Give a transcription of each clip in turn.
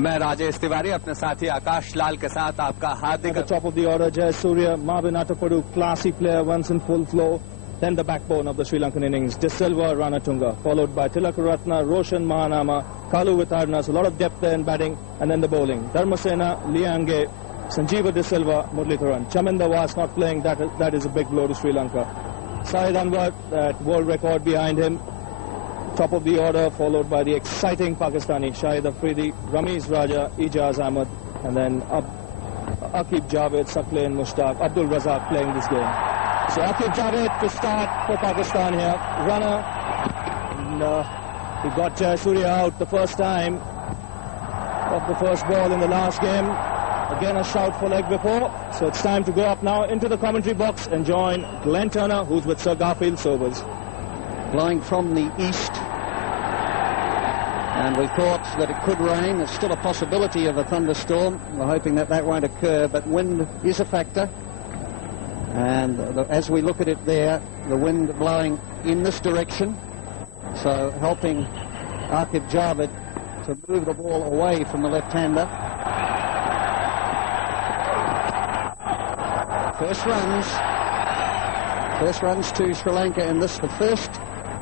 मैं राजेश तिवारी अपने साथी आकाश लाल के साथ आपका हार्दिक At the top of the order, Jayasuriya, Marvin Attapadu, classy player, once in full flow. Then the backbone of the Sri Lankan innings, De Silva, Ranatunga, followed by Tilakaratna, Roshan Mahanama, Kalu Vitarnas, a lot of depth there in batting, and then the bowling. Dharmasena, Liange, Sanjeeva De Silva, Muralitharan. Chaminda was not playing, that is a big blow to Sri Lanka. Syed Anwar, that world record behind him. Top of the order, followed by the exciting Pakistani, Shahid Afridi, Ramiz Raja, Ijaz Ahmed, and then Aqib Javed, Saqlain Mushtaq, Abdul Razak playing this game. So Aqib Javed to start for Pakistan here. Runner, and he got Jayasuriya out the first time of the first ball in the last game. Again a shout for leg before. So it's time to go up now into the commentary box and join Glenn Turner, who's with Sir Garfield Sobers. Blowing from the east, and we thought that it could rain. There's still a possibility of a thunderstorm. We're hoping that that won't occur, but wind is a factor. And as we look at it there, the wind blowing in this direction, so helping Aqib Javed to move the ball away from the left-hander. First runs to Sri Lanka in this, the first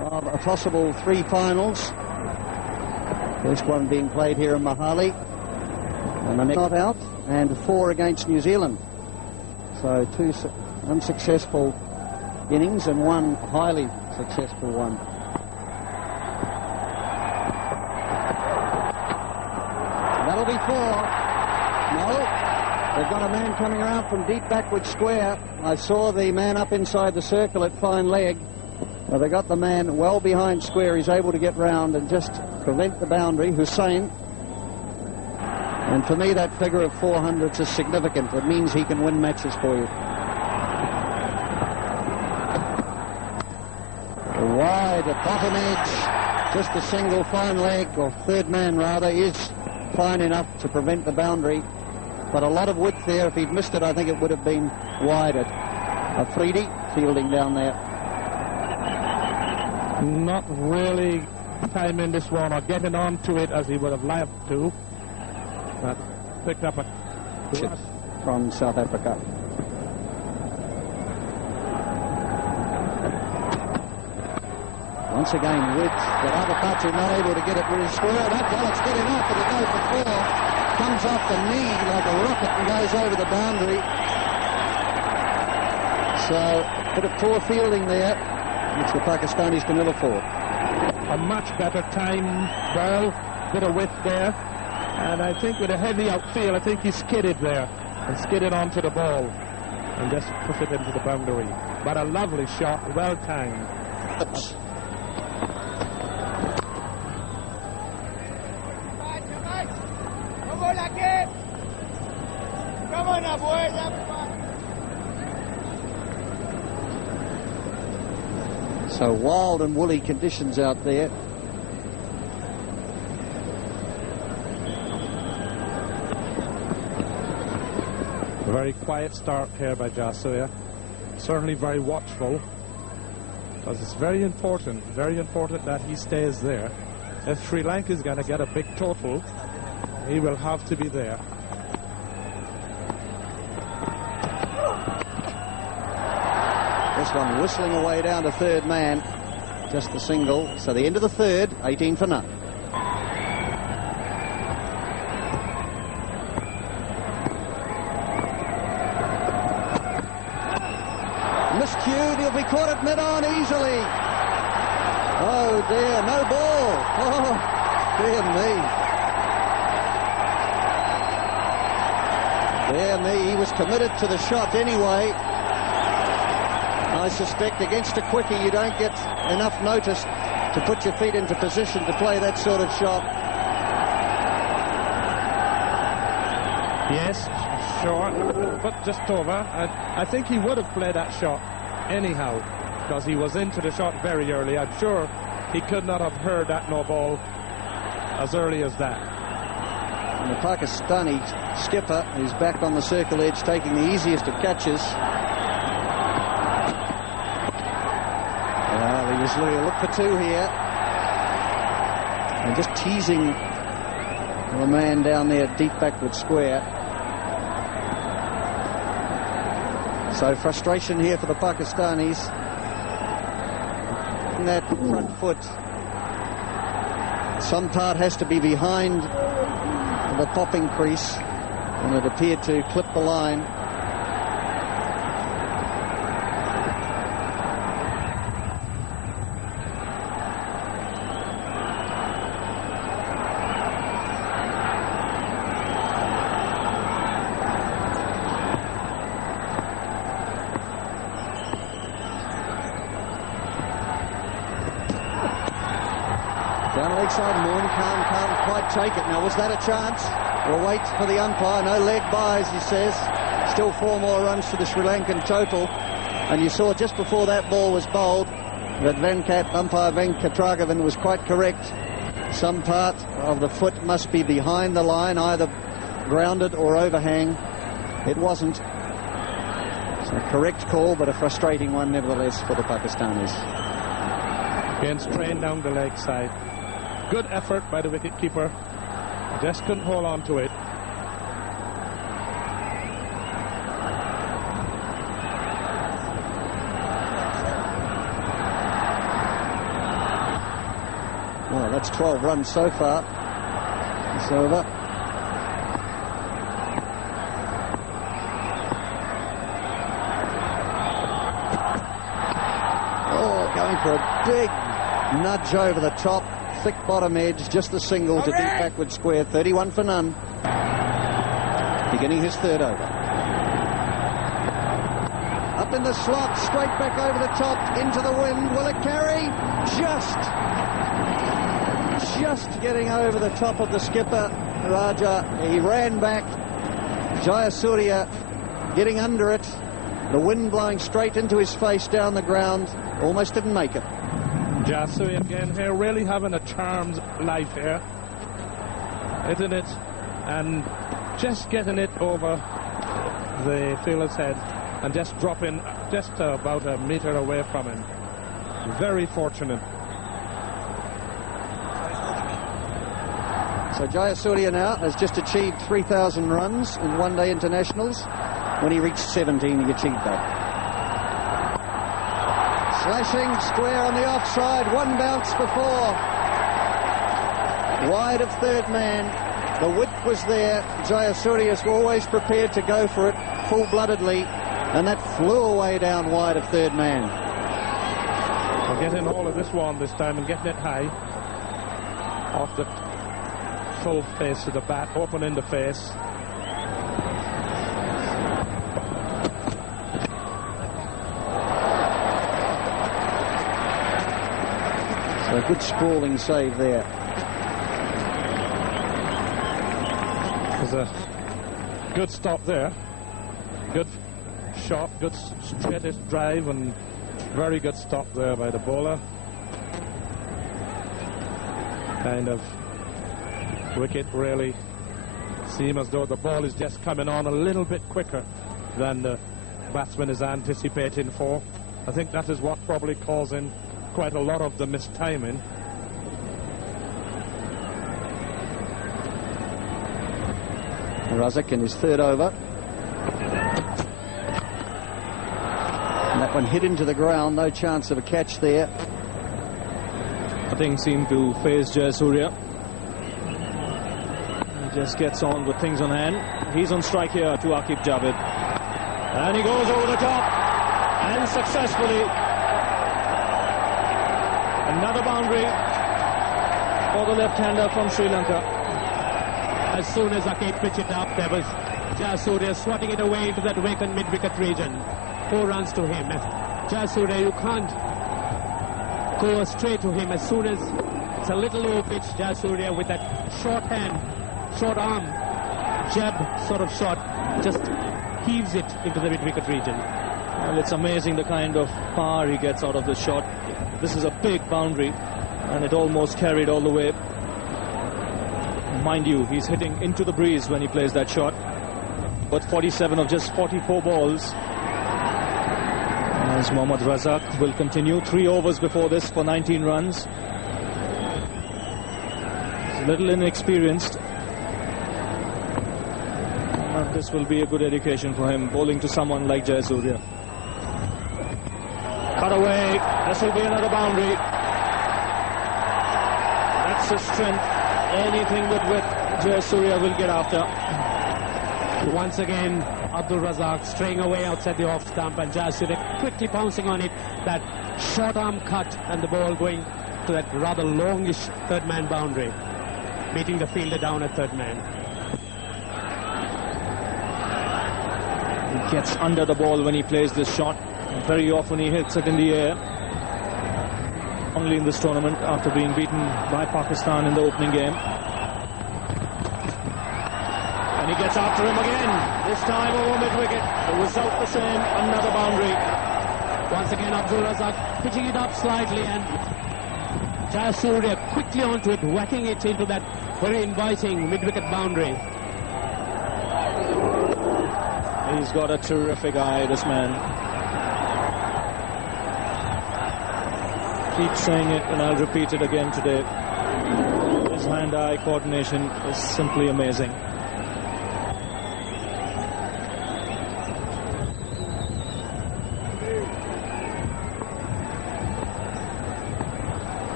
of a possible 3 finals. First one being played here in Mohali, and the next not out, and 4 against New Zealand. So 2 unsuccessful innings and 1 highly successful one. That'll be 4. No, they've got a man coming around from deep backward square. I saw the man up inside the circle at fine leg. Well, they got the man well behind square. He's able to get round and just prevent the boundary. Hussain. And for me, that figure of 400s is significant. It means he can win matches for you. Wide at bottom edge. Just a single fine leg, or third man rather, is fine enough to prevent the boundary. But a lot of width there. If he'd missed it, I think it would have been wider. Afridi fielding down there. Not really timing this one or getting on to it as he would have liked to, but picked up a from South Africa. Once again, width, but Adapatu not able to get it with his square. That ball, it's good enough, it'll go for 4. Comes off the knee like a rocket and goes over the boundary. So, bit of poor fielding there, which the Pakistanis can ill afford. A much better time, Burl, bit of width there, and I think with a heavy outfield, I think he skidded there and skidded onto the ball and just pushed it into the boundary. But a lovely shot, well timed. Come on now, boys. So wild and woolly conditions out there. A very quiet start here by Jayasuriya. Certainly very watchful, because it's very important that he stays there. If Sri Lanka is going to get a big total, he will have to be there. This one whistling away down to third man. Just the single. So the end of the third, 18 for none. Miscued, he'll be caught at mid-on easily. Oh dear, no ball. Oh, dear me. Dear me, he was committed to the shot anyway. I suspect against a quickie you don't get enough notice to put your feet into position to play that sort of shot. Yes, sure, but just over. I think he would have played that shot anyhow, because he was into the shot very early. I'm sure he could not have heard that no ball as early as that. And the Pakistani skipper is back on the circle edge, taking the easiest of catches. He was looking to look for 2 here, and just teasing The man down there, deep backward square. So frustration here for the Pakistanis. That front foot, some part has to be behind the popping crease, and it appeared to clip the line. Down the leg side, Moon can't quite take it. Now, was that a chance? We'll wait for the umpire. No leg buys, he says. Still 4 more runs to the Sri Lankan total. And you saw just before that ball was bowled that umpire Venkatragavan was quite correct. Some part of the foot must be behind the line, either grounded or overhang. It wasn't. It's a correct call, but a frustrating one nevertheless for the Pakistanis. Again, strained down the leg side. Good effort by the wicketkeeper. Just couldn't hold on to it. Well, that's 12 runs so far. It's over. Oh, going for a big nudge over the top. Thick bottom edge, just the single to deep backward square. 31 for none. Beginning his third over. Up in the slot, straight back over the top, into the wind. Will it carry? Just getting over the top of the skipper, Raja. He ran back. Jayasuriya getting under it. The wind blowing straight into his face down the ground. Almost didn't make it. Jayasuriya again here, really having a charmed life here, isn't it? And just getting it over the fielder's head and just dropping just about a metre away from him. Very fortunate. So Jayasuriya now has just achieved 3,000 runs in one-day internationals. When he reached 17, he achieved that. Slashing square on the offside, 1 bounce before. Wide of third man. The width was there. Jayasuriya is always prepared to go for it full-bloodedly, and that flew away down wide of third man. We're getting all of this one this time and getting it high. Off the full face of the bat, open in the face. So a good sprawling save there. There's a good stop there. Good shot, good straight drive, and very good stop there by the bowler. Kind of wicket really seem as though the ball is just coming on a little bit quicker than the batsman is anticipating for. I think that is what probably causing quite a lot of the mistiming. Razak in his third over. And that one hit into the ground, no chance of a catch there. Nothing seemed to phase Jayasuriya. He just gets on with things on hand. He's on strike here to Aqib Javed. And he goes over the top. And successfully. Another boundary for the left-hander from Sri Lanka. As soon as Aqib pitched it up, there was Jayasuriya swatting it away into that vacant mid-wicket region. 4 runs to him. Jayasuriya, you can't go straight to him. As soon as it's a little low pitch, Jayasuriya with that short hand, short arm, jab sort of shot, just heaves it into the mid-wicket region. Well, it's amazing the kind of power he gets out of the shot. This is a big boundary, and it almost carried all the way. Mind you, he's hitting into the breeze when he plays that shot. But 47 of just 44 balls. As Mohammad Razak will continue. 3 overs before this for 19 runs. He's a little inexperienced. This will be a good education for him, bowling to someone like Jayasuriya. Cut away. This will be another boundary. That's his strength. Anything with width, Jayasuriya will get after. Once again, Abdul Razak straying away outside the off stump, and Jayasuriya quickly pouncing on it. That short arm cut, and the ball going to that rather longish third man boundary, beating the fielder down at third man. He gets under the ball when he plays this shot. Very often he hits it in the air. Only in this tournament after being beaten by Pakistan in the opening game. And he gets after him again. This time over mid-wicket. The result the same, another boundary. Once again, Abdul Razak pitching it up slightly, and Jayasuriya quickly onto it, whacking it into that very inviting mid-wicket boundary. He's got a terrific eye, this man. Keep saying it, and I'll repeat it again today. His hand-eye coordination is simply amazing.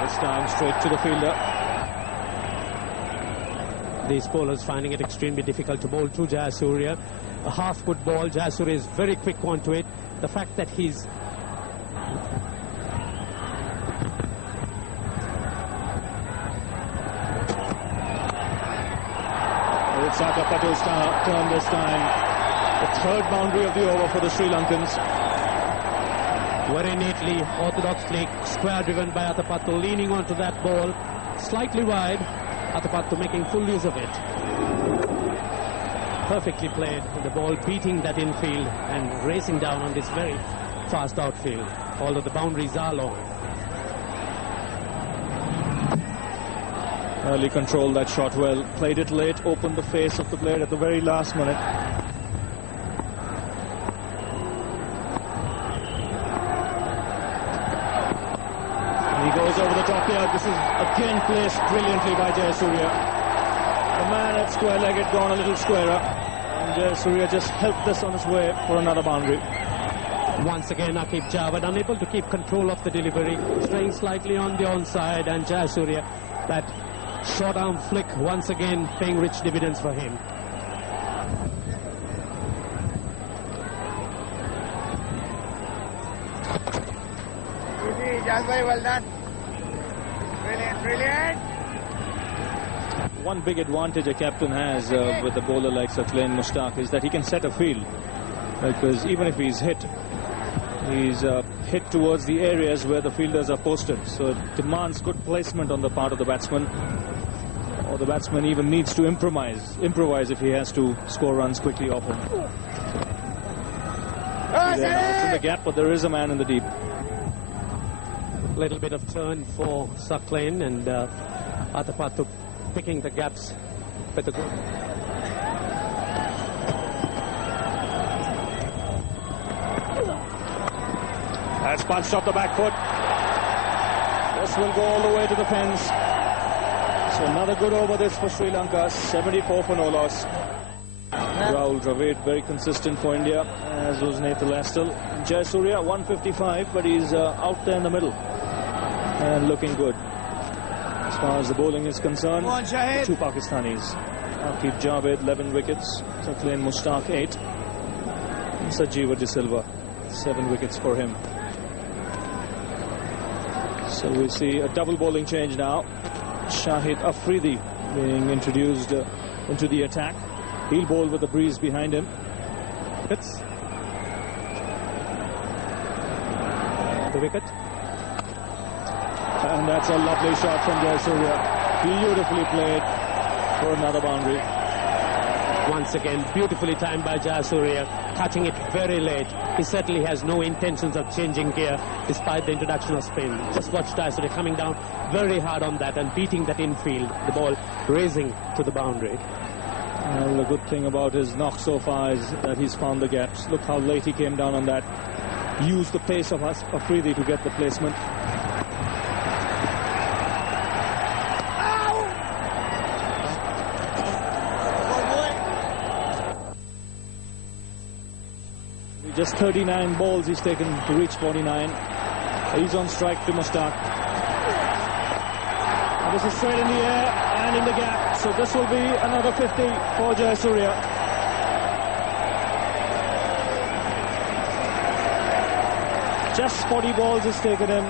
This time straight to the fielder. These bowlers finding it extremely difficult to bowl to Jayasuriya. A half-foot ball, Jayasuriya is very quick onto it. The fact that he's... It's Atapattu's turn this time. The third boundary of the over for the Sri Lankans. Very neatly, orthodoxly, square driven by Atapattu, leaning onto that ball, slightly wide. Atapattu making full use of it. Perfectly played, the ball beating that infield and racing down on this very fast outfield, although the boundaries are long. Early controlled that shot well, played it late, opened the face of the blade at the very last minute. He goes over the top here. This is again placed brilliantly by Jayasuriya. The man at square-legged gone a little squarer, and Jayasuriya just helped this on his way for another boundary. Once again, Aqib Javed unable to keep control of the delivery, straying slightly on the onside, and Jayasuriya, that short arm flick once again paying rich dividends for him. Just very well done. Brilliant, brilliant. One big advantage a captain has with a bowler like Sakleen Mushtaq is that he can set a field, because even if he's hit towards the areas where the fielders are posted, so it demands good placement on the part of the batsman, or the batsman even needs to improvise if he has to score runs quickly off him. It's in the gap, but there is a man in the deep. Little bit of turn for Sakleen, and Atapattu picking the gaps with the good. That's punched off the back foot. This will go all the way to the fence. So another good over this for Sri Lanka. 74 for no loss. Rahul Dravid very consistent for India, as was Nathan Astle. Jayasuriya 155, but he's out there in the middle and looking good. As far as the bowling is concerned, two Pakistanis. Aqib Javed 11 wickets, Sakleen Mushtaq 8, and Sajeeva De Silva 7 wickets for him. So we see a double bowling change now. Shahid Afridi being introduced into the attack. He'll bowl with the breeze behind him. It's the wicket. And that's a lovely shot from Jayasuriya. Beautifully played for another boundary. Once again, beautifully timed by Jayasuriya, catching it very late. He certainly has no intentions of changing gear despite the introduction of spin. Just watch Jayasuriya coming down very hard on that and beating that infield, the ball raising to the boundary. Well, the good thing about his knock so far is that he's found the gaps. Look how late he came down on that. Used the pace of Afridi to get the placement. Just 39 balls he's taken to reach 49. He's on strike to Mushtaq. And this is straight in the air and in the gap. So this will be another 50 for Jayasuriya. Just 40 balls he's taken in.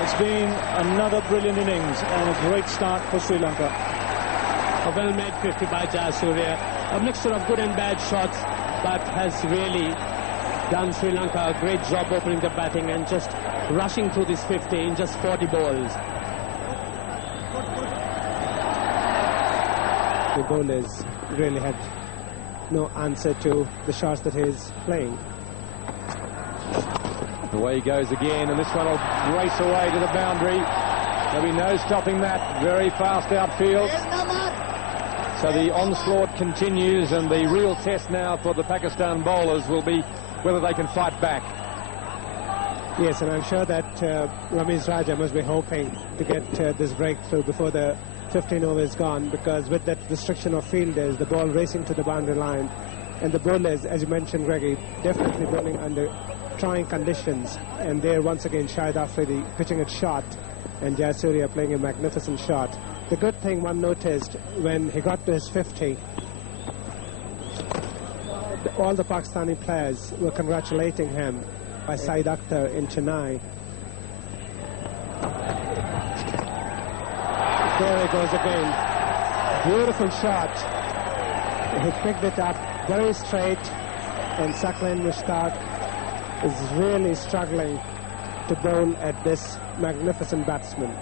It's been another brilliant innings and a great start for Sri Lanka. A well-made 50 by Jayasuriya. A mixture of good and bad shots, but has really done Sri Lanka a great job opening the batting and just rushing through this 50 in just 40 balls. The bowlers really had no answer to the shots that he's playing. Away he goes again, and this one will race away to the boundary. There'll be no stopping that. Very fast outfield. So the onslaught continues, and the real test now for the Pakistan bowlers will be whether they can fight back. Yes, and I'm sure that Ramesh Raja must be hoping to get this breakthrough before the 15 over is gone, because with that restriction of fielders, the ball racing to the boundary line, and the bowlers, as you mentioned, Greggy, definitely bowling under trying conditions, and they're once again Shahid Afridi pitching it short, and Jayasuriya playing a magnificent shot. The good thing one noticed when he got to his 50, all the Pakistani players were congratulating him by Saeed Akhtar in Chennai. There he goes again. Beautiful shot. He picked it up very straight, and Saqlain Mushtaq is really struggling to bowl at this magnificent batsman.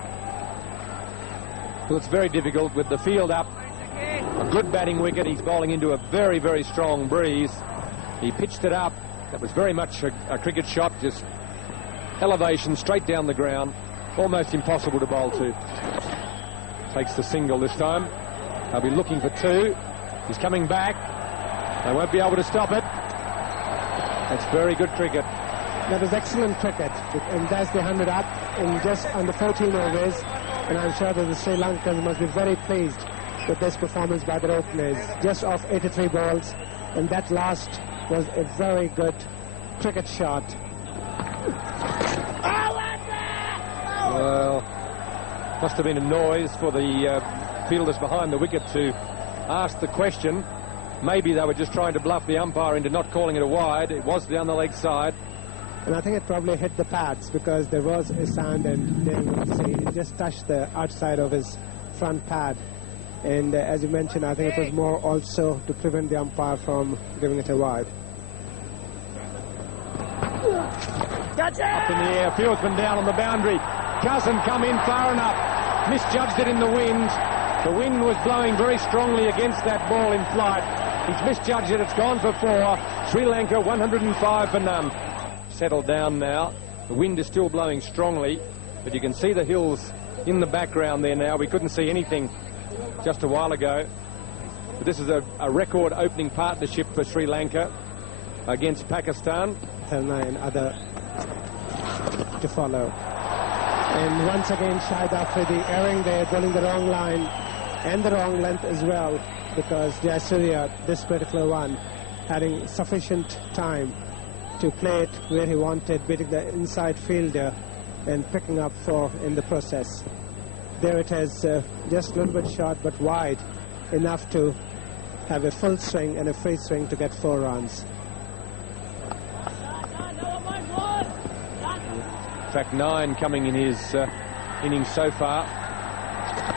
Well, it's very difficult with the field up. A good batting wicket. He's bowling into a very, very strong breeze. He pitched it up. That was very much a cricket shot, just elevation straight down the ground. Almost impossible to bowl to. Takes the single this time. They'll be looking for two. He's coming back. They won't be able to stop it. That's very good cricket. That was excellent cricket, and that's the 100 up in just under 14 overs, and I'm sure that the Sri Lankans must be very pleased with this performance by their openers. Just off 83 balls, and that last was a very good cricket shot. Well, must have been a noise for the fielders behind the wicket to ask the question. Maybe they were just trying to bluff the umpire into not calling it a wide. It was down the leg side. And I think it probably hit the pads, because there was a sound, and there you can see it just touched the outside of his front pad. And as you mentioned, I think it was more also to prevent the umpire from giving it a wide. Up in the air, fieldsman down on the boundary. Doesn't come in far enough. Misjudged it in the wind. The wind was blowing very strongly against that ball in flight. He's misjudged it. It's gone for 4. Sri Lanka 105 for none. Settled down now. The wind is still blowing strongly, but you can see the hills in the background there now. We couldn't see anything just a while ago. But this is a record opening partnership for Sri Lanka against Pakistan. 9 other to follow. And once again, Shahid Afridi erring there, bowling the wrong line and the wrong length as well, because Jayasuriya, this particular one, having sufficient time to play it where he wanted, beating the inside fielder and picking up 4 in the process. There it is, just a little bit short but wide, enough to have a full swing and a free swing to get 4 runs. In fact, 9 coming in his innings so far.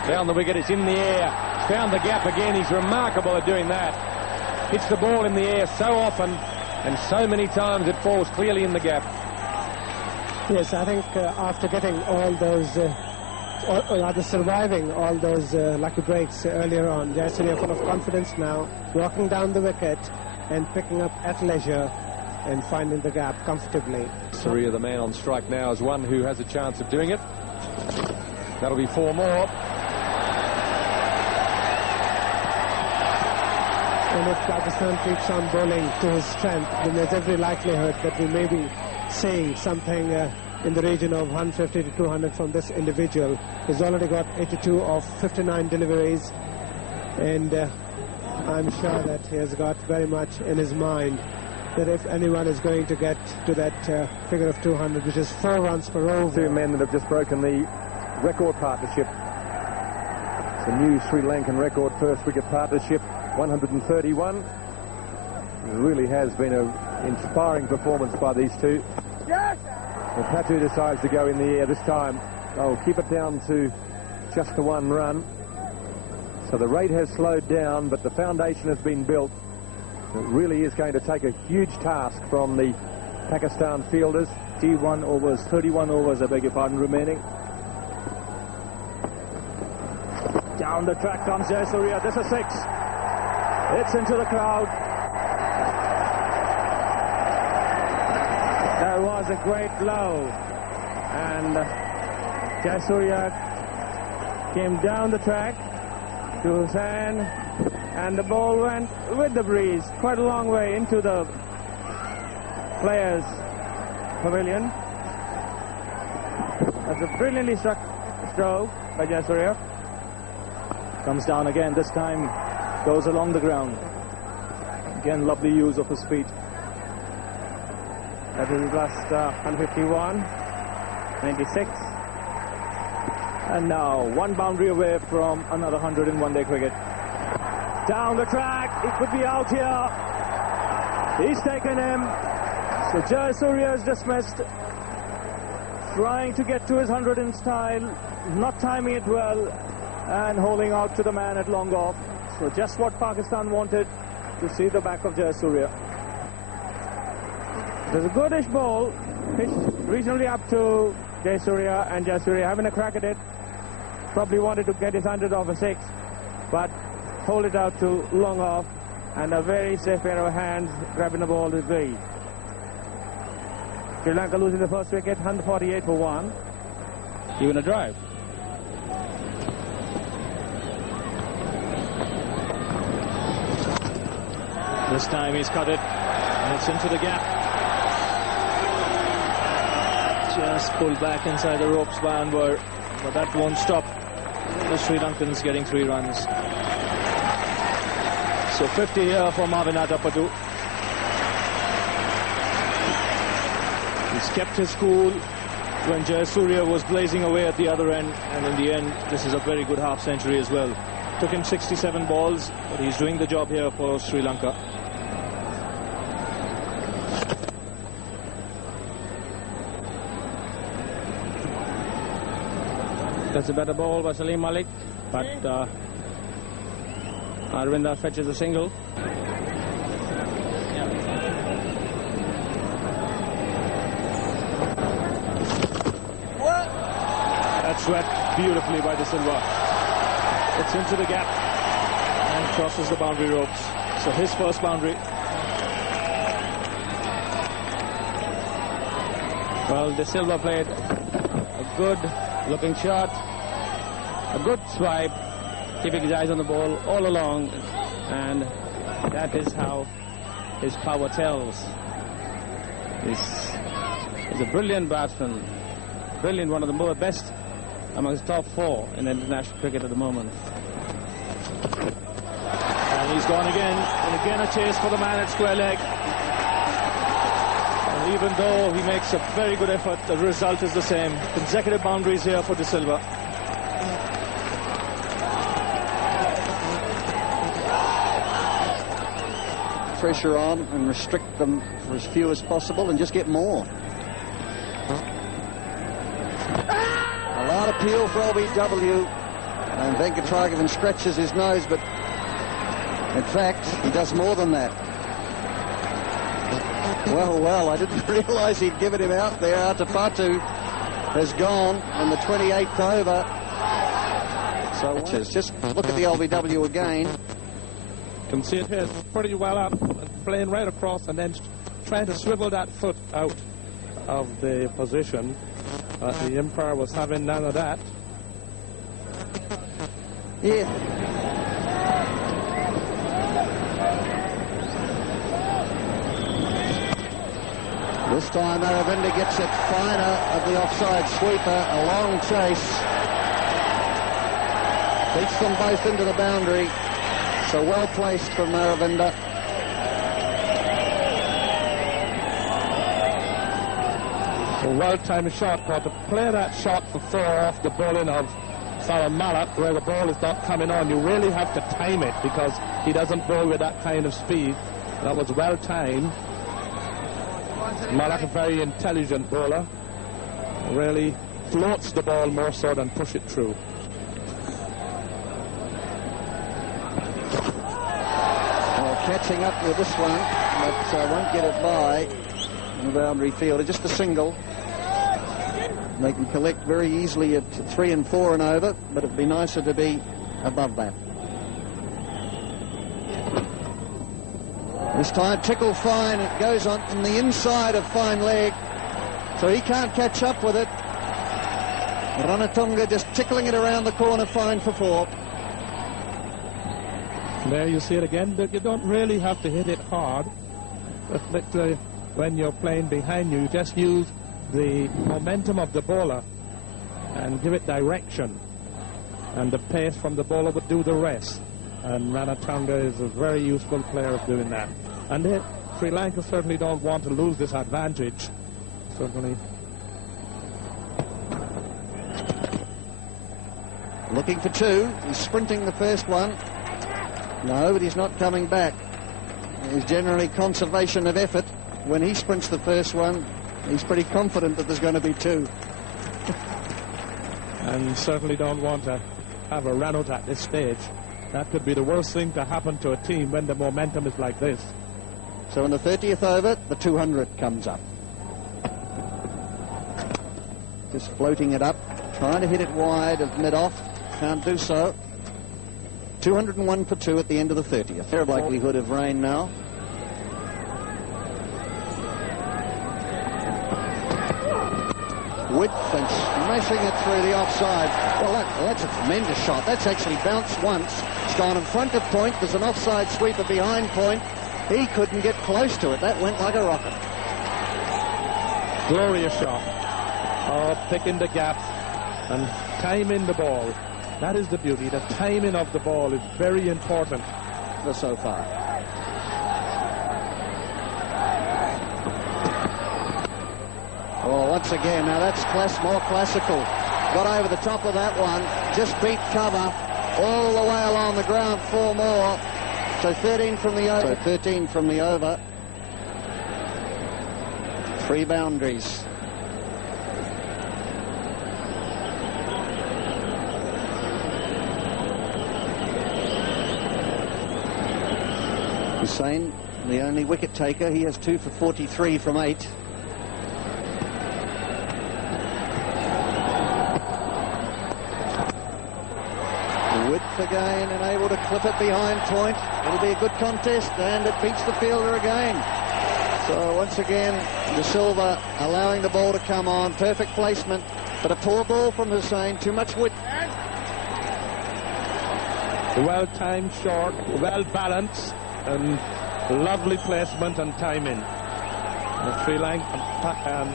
Down the wicket, it's in the air. He's found the gap again. He's remarkable at doing that. Hits the ball in the air so often, and so many times it falls clearly in the gap. Yes, I think after getting all those, or rather surviving all those lucky breaks earlier on, Jayasuriya full of confidence now, walking down the wicket and picking up at leisure and finding the gap comfortably. Surya, the man on strike now, is one who has a chance of doing it. That'll be 4 more. And if Pakistan keeps on bowling to his strength, then there's every likelihood that we may be seeing something in the region of 150 to 200 from this individual. He's already got 82 of 59 deliveries, and I'm sure that he has got very much in his mind that if anyone is going to get to that figure of 200, which is 4 runs per over. Two men that have just broken the record partnership. It's a new Sri Lankan record first wicket partnership, 131. It really has been an inspiring performance by these two. Yes! Well, Patu decides to go in the air this time. They'll keep it down to just the 1 run. So the rate has slowed down, but the foundation has been built. It really is going to take a huge task from the Pakistan fielders. 31 overs, I beg your pardon, remaining. Down the track comes Jayasuriya. This is 6. It's into the crowd. That was a great blow. And Jayasuriya came down the track to his hand, and the ball went with the breeze quite a long way into the players' pavilion. That's a brilliantly struck stroke by Jayasuriya. Comes down again, this time goes along the ground. Again, lovely use of his feet. That is last 151, 96. And now 1 boundary away from another 100 in one-day cricket. Down the track, he could be out here. He's taken him. So Jayasuriya is dismissed. Trying to get to his 100 in style, not timing it well, and holding out to the man at long off. So just what Pakistan wanted, to see the back of Jayasuriya. There's a goodish ball, pitched reasonably up to Jayasuriya, and Jayasuriya having a crack at it. Probably wanted to get his 100 off a 6, but hold it out to long off, and a very safe pair of hands grabbing the ball with ease. Sri Lanka losing the first wicket, 148 for 1. Even a drive. This time he's cut it, and it's into the gap. Just pulled back inside the ropes by Anwar, but that won't stop the Sri Lankans getting 3 runs. So 50 here for Mavinata Patu. He's kept his cool when Jayasuriya was blazing away at the other end, and in the end this is a very good half century as well. Took him 67 balls, but he's doing the job here for Sri Lanka. That's a better ball by Salim Malik, but Arvinda fetches a single. That's swept beautifully by De Silva. It's into the gap and crosses the boundary ropes. So his first boundary. Well, De Silva played a good looking shot, a good swipe, keeping his eyes on the ball all along, and that is how his power tells. He's a brilliant batsman, brilliant, one of the best amongst top 4 in international cricket at the moment. And he's gone again, and again a chase for the man at square leg. And even though he makes a very good effort, the result is the same. Consecutive boundaries here for De Silva. Pressure on and restrict them for as few as possible and just get more. A loud appeal for LBW, and Venkatragavan scratches his nose, but in fact he does more than that. Well, I didn't realise he'd given him out there. Atapatu has gone in the 28th over. So just look at the LBW again. You can see it here, it's pretty well up, playing right across and then trying to swivel that foot out of the position. The umpire was having none of that. Yeah. This time Aravinda gets it finer of the offside sweeper, a long chase. Beats them both into the boundary. So well placed from Aravinda. A well-timed shot, but to play that shot for 4 off the bowling of Sarah Malak, where the ball is not coming on, you really have to time it because he doesn't bowl with that kind of speed. That was well-timed. Malak, a very intelligent bowler, really floats the ball more so than push it through. Catching up with this one, but won't get it by the boundary fielder. Just a single. They can collect very easily at 3 and 4 and over, but it'd be nicer to be above that. This time Tickle Fine, it goes on the inside of Fine leg, so he can't catch up with it. Ranatunga just tickling it around the corner, Fine for 4. There you see it again, but you don't really have to hit it hard. But when you're playing behind you just use the momentum of the bowler and give it direction, and the pace from the bowler would do the rest. And Ranatunga is a very useful player of doing that. And Sri Lanka certainly don't want to lose this advantage. Certainly. Looking for 2. He's sprinting the first one. No, but he's not coming back. He's generally conservation of effort. When he sprints the first one, he's pretty confident that there's going to be 2. And certainly don't want to have a run out at this stage. That could be the worst thing to happen to a team when the momentum is like this. So in the 30th over, the 200 comes up. Just floating it up, trying to hit it wide of mid-off. Can't do so. 201 for 2 at the end of the 30th. Fair likelihood of rain now. Width and smashing it through the offside. Well, that's a tremendous shot. That's actually bounced once. It's gone in front of point. There's an offside sweeper behind point. He couldn't get close to it. That went like a rocket. Glorious shot. Oh, picking the gap and timing the ball. That is the beauty. The timing of the ball is very important So far. Oh, once again, now that's more classical. Got over the top of that one. Just beat cover all the way along the ground. 4 more. So 13 from the over. 13 from the over. 3 boundaries. Hussain, the only wicket taker. He has 2 for 43 from 8. Width again and able to clip it behind point. It'll be a good contest, and it beats the fielder again. So once again, De Silva allowing the ball to come on. Perfect placement, but a poor ball from Hussain. Too much width. Well-timed short, well-balanced, and lovely placement and timing. Sri Lanka and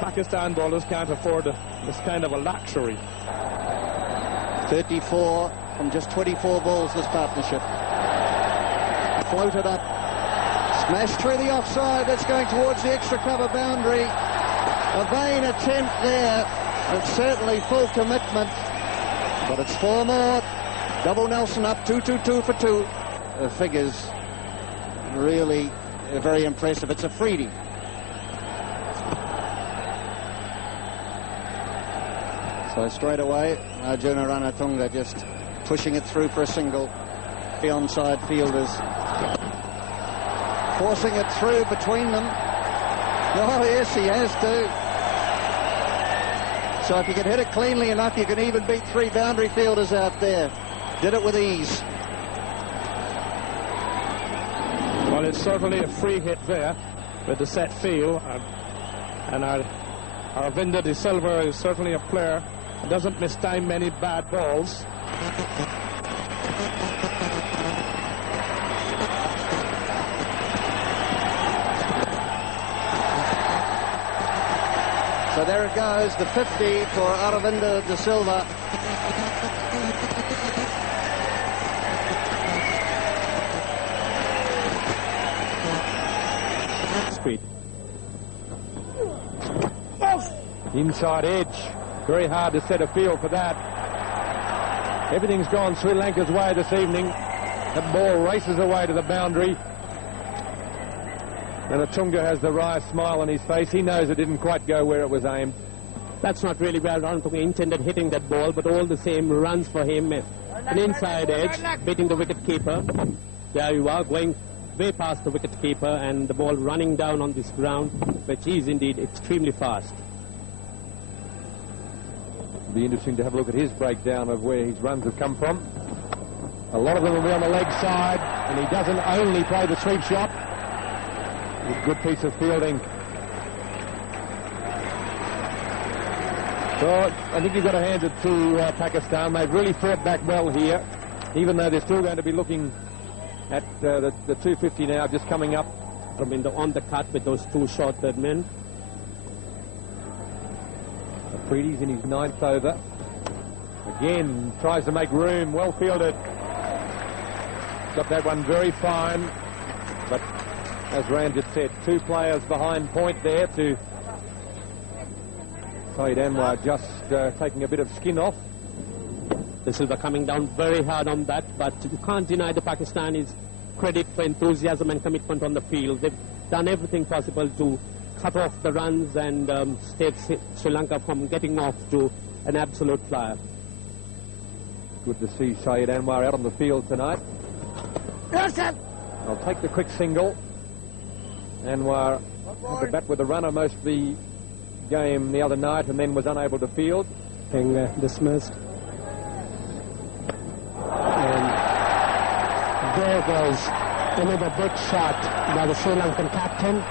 Pakistan bowlers can't afford this kind of a luxury. 34 from just 24 balls, this partnership. Floated up, smashed through the offside. That's going towards the extra cover boundary. A vain attempt there, and certainly full commitment, but it's 4 more. Double Nelson up, 2-2-2 for 2. The figures really very impressive. It's a freebie. So straight away, Arjuna Ranatunga just pushing it through for a single. The onside fielders forcing it through between them. Oh yes, he has to. So if you can hit it cleanly enough, you can even beat 3 boundary fielders out there. Did it with ease. Well, it's certainly a free hit there with the set field, and Arvinder De Silva is certainly a player who doesn't mistime many bad balls. So there it goes, the 50 for Aravinda De Silva. Speed. Inside edge. Very hard to set a field for that. Everything's gone Sri Lanka's way this evening. That ball races away to the boundary. And Atunga has the wry smile on his face. He knows it didn't quite go where it was aimed. That's not really where Ranatunga intended hitting that ball, but all the same runs for him. An inside edge, beating the wicket keeper. There you are, going way past the wicket keeper, and the ball running down on this ground, which is indeed extremely fast. It'll be interesting to have a look at his breakdown of where his runs have come from. A lot of them will be on the leg side, and he doesn't only play the sweep shot. A good piece of fielding. So I think you've got to hand it to Pakistan. They've really fought back well here, even though they're still going to be looking at the 250 now, just coming up. On the cut with those two short-third men. Afridi's in his 9th over. Again, tries to make room, well fielded. Got that one very fine, but as Ranjit said, 2 players behind point there to Saeed Anwar, just taking a bit of skin off. The Silva coming down very hard on that, but you can't deny the Pakistanis credit for enthusiasm and commitment on the field. They've done everything possible to cut off the runs and save Sri Lanka from getting off to an absolute flyer. Good to see Saeed Anwar out on the field tonight. I'll take the quick single. Anwar had the bat with a runner most of the game the other night and then was unable to field. Being dismissed. And there goes another big shot by the Sri Lankan captain.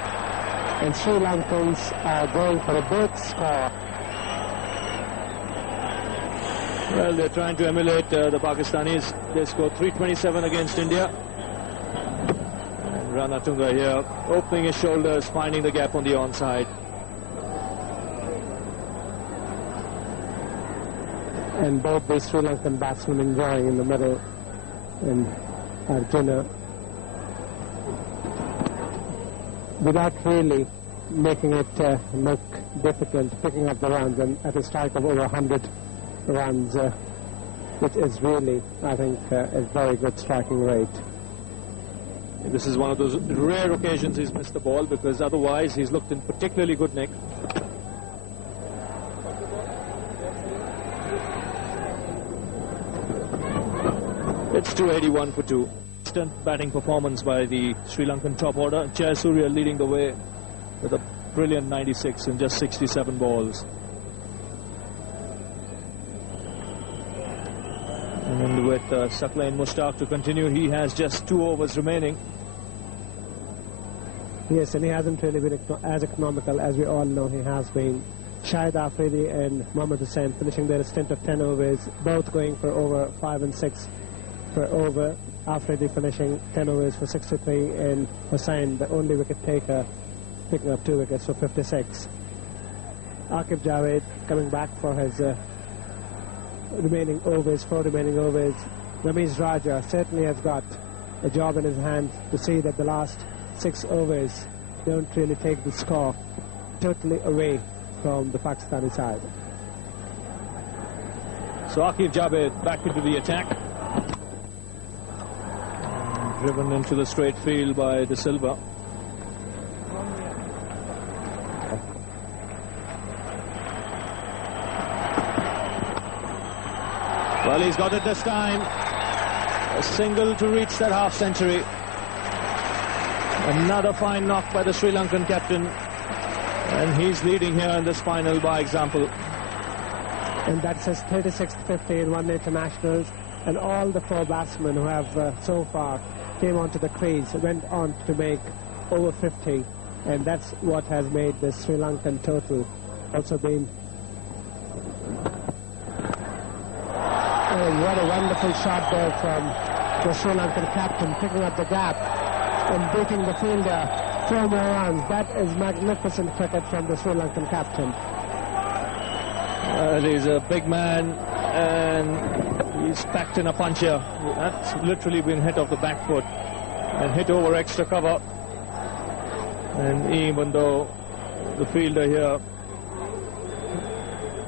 And Sri Lankans are going for a big score. Well, they're trying to emulate the Pakistanis. They scored 327 against India. And Ranatunga here, opening his shoulders, finding the gap on the onside. And both the Sri Lankan batsmen enjoying in the middle. And Arjuna, without really making it look difficult, picking up the runs, and at a strike of over 100 runs, which is really, I think, a very good striking rate. This is one of those rare occasions he's missed the ball, because otherwise he's looked in particularly good nick. It's 281 for 2. Excellent batting performance by the Sri Lankan top order. Jayasuriya leading the way with a brilliant 96 in just 67 balls. And with Saklain Mushtaq to continue, he has just 2 overs remaining. Yes, and he hasn't really been as economical as we all know he has been. Shahid Afridi and Mohammad Hussain finishing their stint of 10 overs, both going for over 5 and 6 per over. Afridi finishing 10 overs for 63, and Hussain, the only wicket taker, picking up 2 wickets for 56. Aqib Javed coming back for his remaining overs, 4 remaining overs. Ramesh Raja certainly has got a job in his hand to see that the last 6 overs don't really take the score totally away from the Pakistani side. So Aqib Javed back into the attack. And driven into the straight field by De Silva. Well, he's got it this time. A single to reach that half century. Another fine knock by the Sri Lankan captain. And he's leading here in this final by example. And that's his 36th 50 in one-day internationals. And all the 4 batsmen who have so far came onto the crease went on to make over 50. And that's what has made the Sri Lankan total also been. Oh, what a wonderful shot there from the Sri Lankan captain, picking up the gap and beating the fielder. 4 more runs. That is magnificent cricket from the Sri Lankan captain. Well, he's a big man and he's packed in a puncher. That's literally been hit off the back foot and hit over extra cover. And even though the fielder here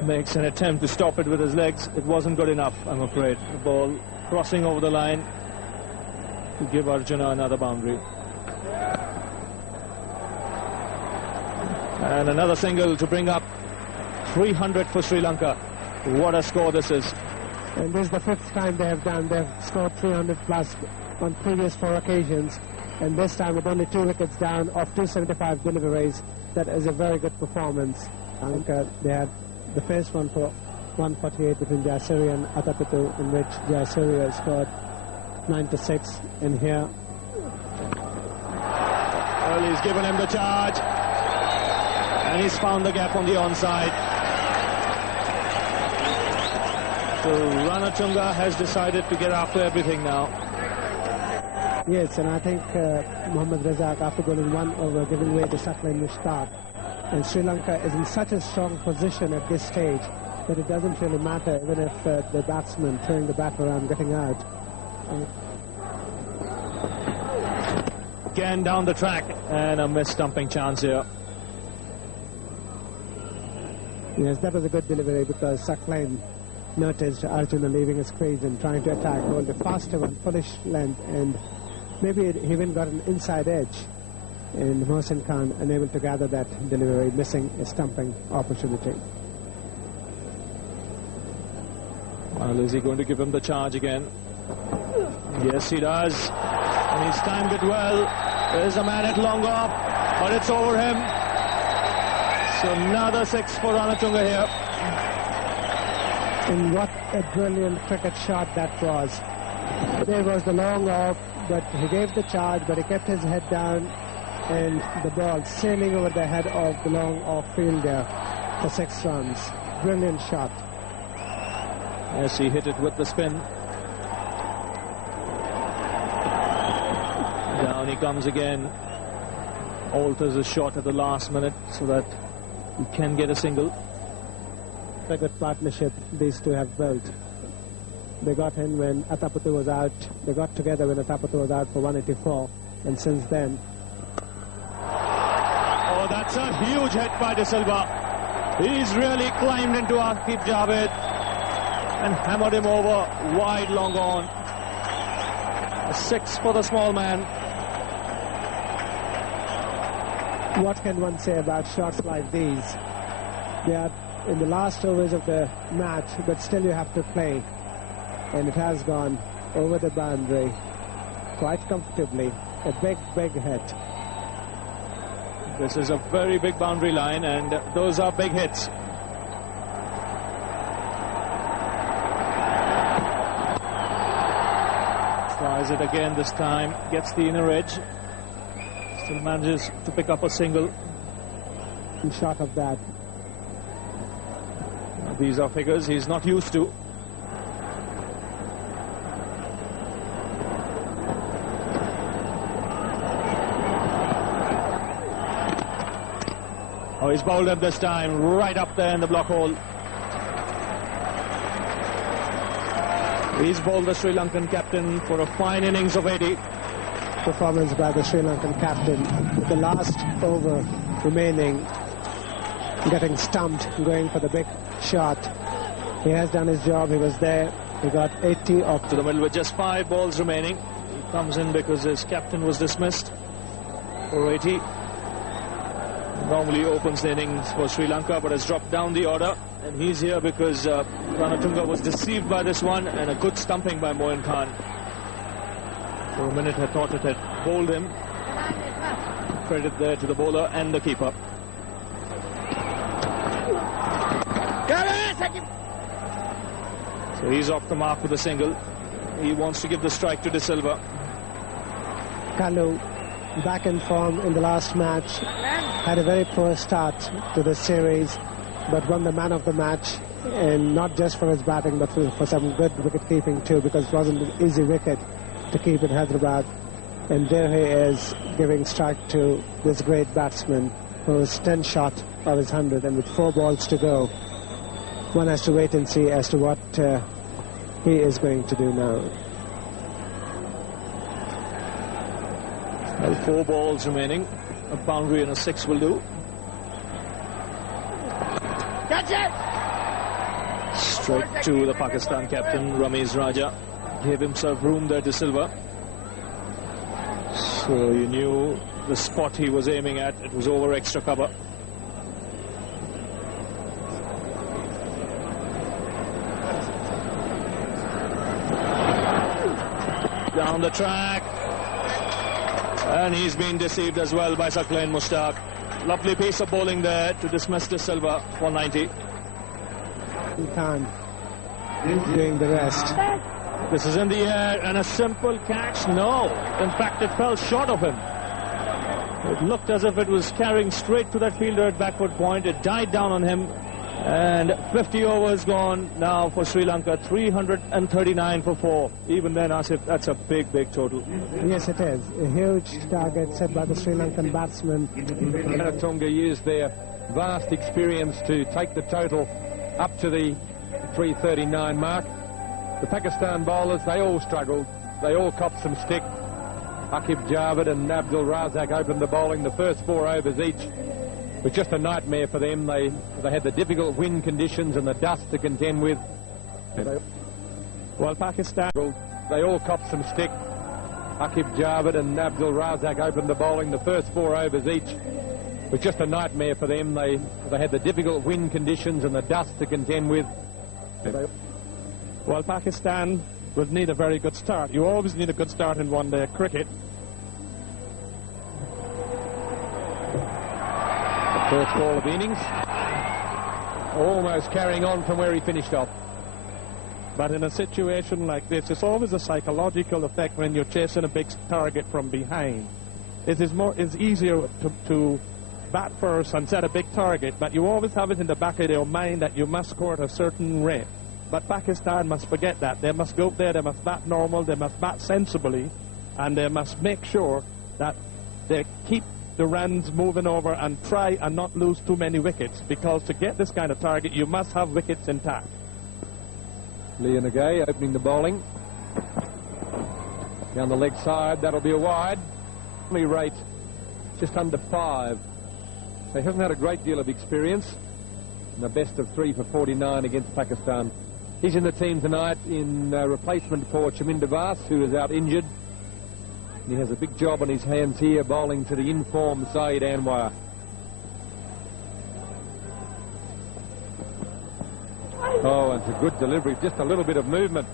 makes an attempt to stop it with his legs. It wasn't good enough, I'm afraid. The ball crossing over the line to give Arjuna another boundary. And another single to bring up 300 for Sri Lanka. What a score this is. And this is the 5th time they have done. They've scored 300 plus on previous 4 occasions. And this time with only 2 wickets down of 275 deliveries. That is a very good performance. Lanka, they had the first one for 148 between Jayasuriya and Atapattu, in which Jayasuriya scored 9-6. And here, Early's given him the charge. And he's found the gap on the onside. So Ranatunga has decided to get after everything now. yes, and I think Mohammad Razak, after going 1 over, giving way to Saklan Mushtaq. And Sri Lanka is in such a strong position at this stage that it doesn't really matter, even if the batsman throwing the bat around, getting out. Again down the track, and a missed stumping chance here. Yes, that was a good delivery because Saklan noticed Arjuna leaving his crease and trying to attack, bowled a faster one, fullish length, and maybe he even got an inside edge. And Mohsin Khan unable to gather that delivery, missing a stumping opportunity. Well, is he going to give him the charge again? Yes, he does. And he's timed it well. There's a man at long off, but it's over him. So another 6 for Ranatunga here. And what a brilliant cricket shot that was. There was the long off, but he gave the charge, but he kept his head down, and the ball sailing over the head of the long off fielder for 6 runs. Brilliant shot. Yes, he hit it with the spin. Down he comes again. Alters his shot at the last minute so that he can get a single. A good partnership these two have built. They got in when Atapattu was out. They got together when Atapattu was out for 184. And since then... Oh, that's a huge hit by De Silva. He's really climbed into Aqib Javed and hammered him over wide, long on. A 6 for the small man. What can one say about shots like these? They are in the last overs of the match, but still you have to play. And it has gone over the boundary quite comfortably. A big, big hit. This is a very big boundary line, and those are big hits. Tries it again this time, gets the inner edge. Still manages to pick up a single. And short of that. These are figures he's not used to. Oh, he's bowled him this time, right up there in the block hole. He's bowled the Sri Lankan captain for a fine innings of 80. Performance by the Sri Lankan captain. With the last over remaining, getting stumped, going for the big shot. He has done his job. He was there. He got 80 off to the middle with just 5 balls remaining. He comes in because his captain was dismissed for 80. Normally opens the innings for Sri Lanka, but has dropped down the order. And he's here because Ranatunga was deceived by this one, and a good stumping by Moin Khan. For a minute, I thought it had bowled him. Credit there to the bowler and the keeper. So he's off the mark with a single. He wants to give the strike to De Silva. Kalu, back in form in the last match, had a very poor start to the series, but won the man of the match, and not just for his batting, but for some good wicket keeping too, because it wasn't an easy wicket to keep in Hyderabad. And there he is giving strike to this great batsman who is 10 short of his 100, and with 4 balls to go, one has to wait and see as to what he is going to do now. Well, 4 balls remaining. A boundary and a 6 will do. Catch it! Straight to the Pakistan captain, Ramesh Raja. Gave himself room there to Silva. So you knew the spot he was aiming at. It was over extra cover. Down the track. And he's been deceived as well by Saqlain Mushtaq. Lovely piece of bowling there to dismiss De Silva for 90. Time doing the rest. This is in the air and a simple catch. No, in fact it fell short of him. It looked as if it was carrying straight to that fielder at backward point. It died down on him, and 50 overs gone now for Sri Lanka. 339 for 4. Even then, Asif, that's a big total. Yes, it is. A huge target set by the Sri Lankan batsman. Tonga used their vast experience to take the total up to the 339 mark. The Pakistan bowlers, they all struggled. They all copped some stick. Aqib Javed and Abdul Razak opened the bowling. The first 4 overs each was just a nightmare for them. They had the difficult wind conditions and the dust to contend with. Well, Pakistan, they all copped some stick. Aqib Javed and Abdul Razak opened the bowling. The first 4 overs each was just a nightmare for them. They had the difficult wind conditions and the dust to contend with. well, Pakistan would need a very good start. You always need a good start in one-day cricket. The first ball of the innings, almost carrying on from where he finished off. But in a situation like this, it's always a psychological effect when you're chasing a big target from behind. It's easier to bat first and set a big target, but you always have it in the back of your mind that you must score at a certain rate. But Pakistan must forget that. They must go up there, they must bat normal, they must bat sensibly, and they must make sure that they keep the runs moving over and try and not lose too many wickets, because to get this kind of target, you must have wickets intact. Lee Nagay opening the bowling. Down the leg side, that'll be a wide. Rate just under 5. So he hasn't had a great deal of experience. And the best of 3 for 49 against Pakistan. He's in the team tonight in replacement for Chaminda Vas, who is out injured. And he has a big job on his hands here, bowling to the informed Saeed Anwar. Oh, it's a good delivery, just a little bit of movement.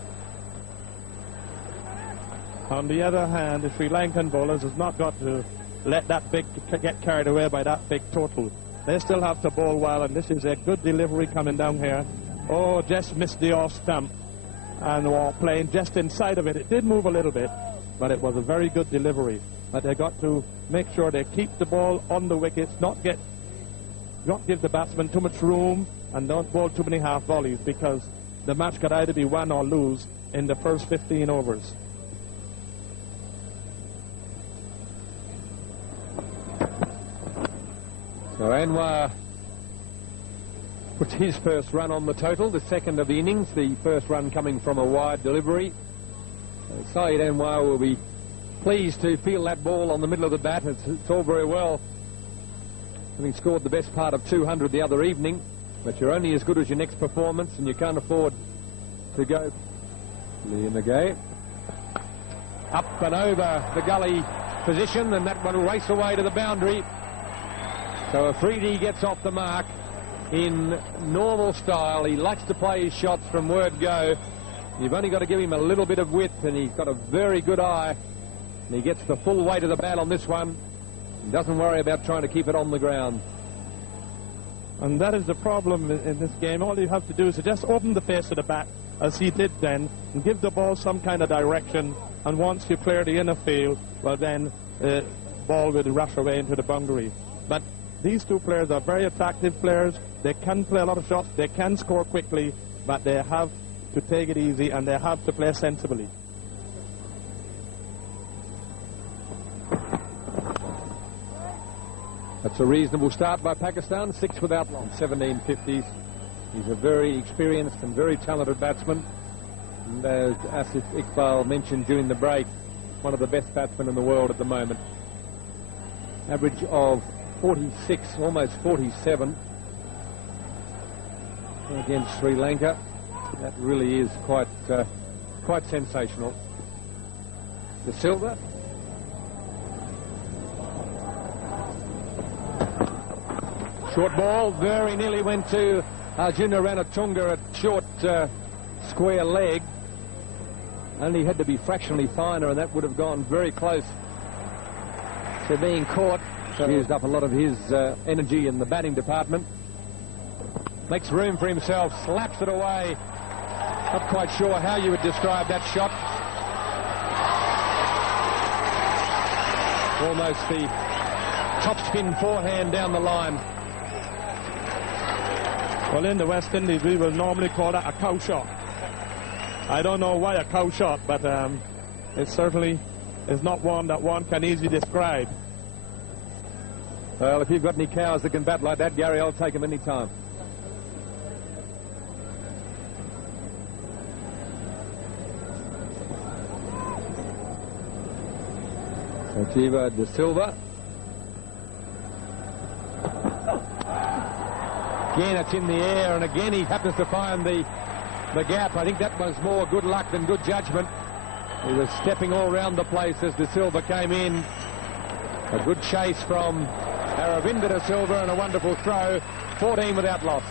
On the other hand, the Sri Lankan bowlers has not got to let that get carried away by that big total. They still have to bowl well, and this is a good delivery coming down here. Oh, just missed the off stump, and while playing just inside of it, it did move a little bit, but it was a very good delivery. But they got to make sure they keep the ball on the wickets, not give the batsman too much room, and don't bowl too many half volleys, because the match could either be won or lose in the first 15 overs. So Anwar puts his first run on the total, the second of the innings, the first run coming from a wide delivery. Saeed Anwar will be pleased to feel that ball on the middle of the bat. It's all very well having scored the best part of 200 the other evening, but you're only as good as your next performance, and you can't afford to go. Lee Nagay up and over the gully position, and that one will race away to the boundary. So Afridi gets off the mark in normal style. He likes to play his shots from word go. You've only got to give him a little bit of width, and he's got a very good eye. And he gets the full weight of the bat on this one. He doesn't worry about trying to keep it on the ground. And that is the problem in this game. All you have to do is to just open the face of the bat, as he did then, and give the ball some kind of direction. And once you clear the inner field, well then, the ball will rush away into the boundary. But these two players are very attractive players. They can play a lot of shots. They can score quickly, but they have to take it easy, and they have to play sensibly. That's a reasonable start by Pakistan. 6 without long, 1750s. He's a very experienced and very talented batsman. And as Asif Iqbal mentioned during the break, one of the best batsmen in the world at the moment. Average of 46, almost 47 against Sri Lanka. That really is quite sensational. De Silva. Short ball, very nearly went to Arjuna Ranatunga, a short square leg. Only had to be fractionally finer, and that would have gone very close to being caught. So used up a lot of his energy in the batting department. Makes room for himself, slaps it away. Not quite sure how you would describe that shot. Almost the topspin forehand down the line. Well, in the West Indies, we will normally call that a cow shot. I don't know why a cow shot, but it certainly is not one that one can easily describe. Well, if you've got any cows that can bat like that, Gary, I'll take them any time. So Jiva De Silva. Again, it's in the air, and again he happens to find the gap. I think that was more good luck than good judgment. He was stepping all around the place as De Silva came in. A good chase from Aravinda De Silva and a wonderful throw. 14 without loss.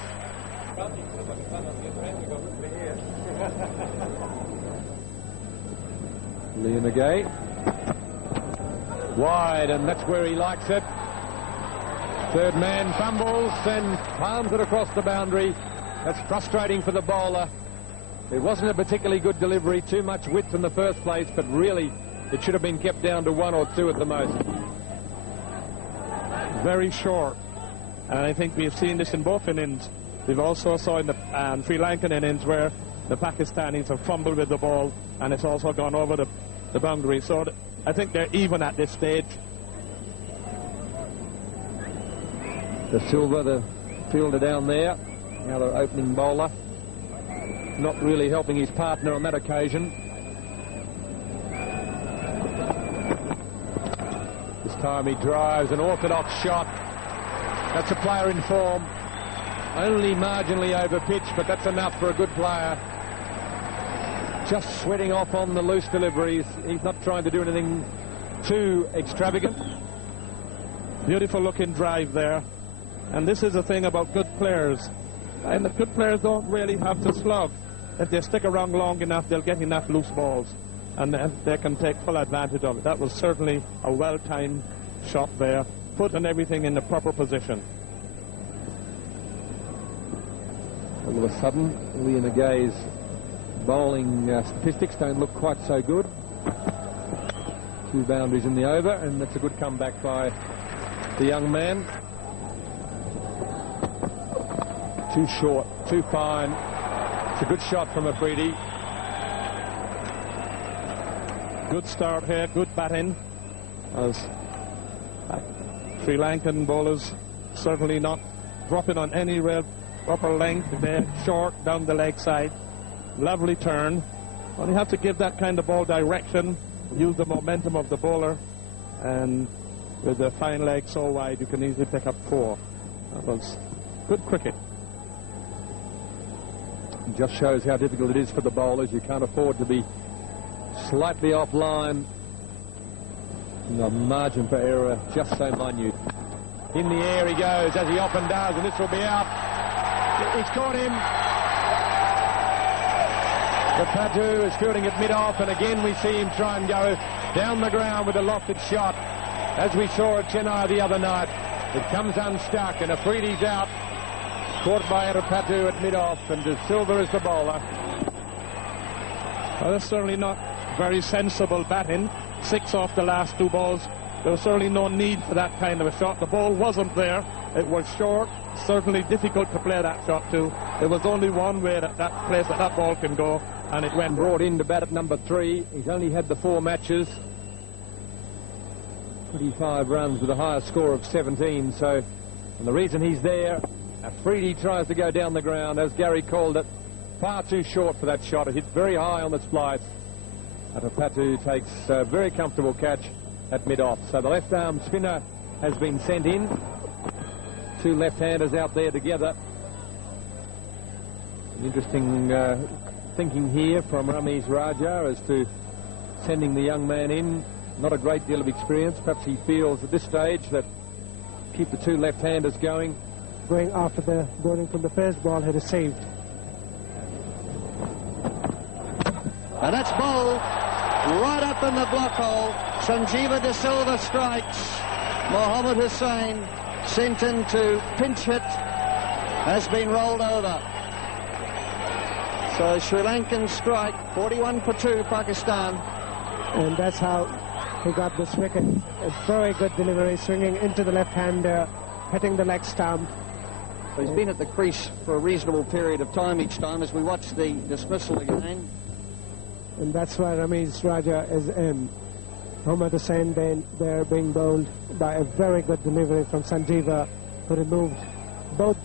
Lianagay. Wide, and that's where he likes it. Third man fumbles and palms it across the boundary. That's frustrating for the bowler. It wasn't a particularly good delivery, too much width in the first place, but really it should have been kept down to 1 or 2 at the most. Very short. And I think we've seen this in both innings. We've also saw in the Sri Lankan innings where the Pakistanis have fumbled with the ball, and it's also gone over the boundary. So I think they're even at this stage. De Silva, the fielder down there, another opening bowler. Not really helping his partner on that occasion. This time he drives an orthodox shot. That's a player in form. Only marginally over pitch, but that's enough for a good player. Just sweating off on the loose deliveries. He's not trying to do anything too extravagant. Beautiful looking drive there. And this is the thing about good players. And the good players don't really have to slug. If they stick around long enough, they'll get enough loose balls. And then they can take full advantage of it. That was certainly a well-timed shot there. Putting everything in the proper position. All of a sudden, Lianagay's bowling statistics don't look quite so good. 2 boundaries in the over, and that's a good comeback by the young man. Too short, too fine. It's a good shot from Afridi. Good start here, good batting. As Sri Lankan bowlers certainly not dropping on any real upper length. They're short down the leg side. Lovely turn. Well, you have to give that kind of ball direction, use the momentum of the bowler, and with the fine leg so wide, you can easily pick up 4. That was good cricket. It just shows how difficult it is for the bowlers. You can't afford to be slightly offline. The margin for error just so minute. In the air he goes, as he often does, and this will be out. He's caught him. Rapatu is fielding at mid-off, and again we see him try and go down the ground with a lofted shot, as we saw at Chennai the other night. It comes unstuck, and Afridi's out. Caught by Rapatu at mid-off, and De Silva is the bowler. Well, that's certainly not very sensible batting. 6 off the last 2 balls. There was certainly no need for that kind of a shot. The ball wasn't there. It was short. Certainly difficult to play that shot to. There was only one way that place that ball can go, and it went. Brought in to bat at number 3. He's only had the 4 matches. 25 runs with a higher score of 17. So, and the reason he's there, Afridi tries to go down the ground, as Gary called it. Far too short for that shot. It hit very high on the splice. Rapatu takes a very comfortable catch at mid-off. So the left-arm spinner has been sent in. 2 left-handers out there together. Interesting thinking here from Ramesh Raja as to sending the young man in. Not a great deal of experience. Perhaps he feels at this stage that keep the two left-handers going. Going after the bowling from the first ball he received. And that's bowled right up in the block hole. Sanjeeva De Silva strikes. Mohammad Hussain, sent in to pinch hit, has been rolled over. So Sri Lankan strike, 41 for 2, Pakistan. And that's how he got this wicket. A very good delivery, swinging into the left-hander, hitting the leg stump. So he's been at the crease for a reasonable period of time each time as we watch the dismissal again. And that's why Ramesh Raja is in. Mohammad Hussain there being bowled by a very good delivery from Sanjeeva, who removed both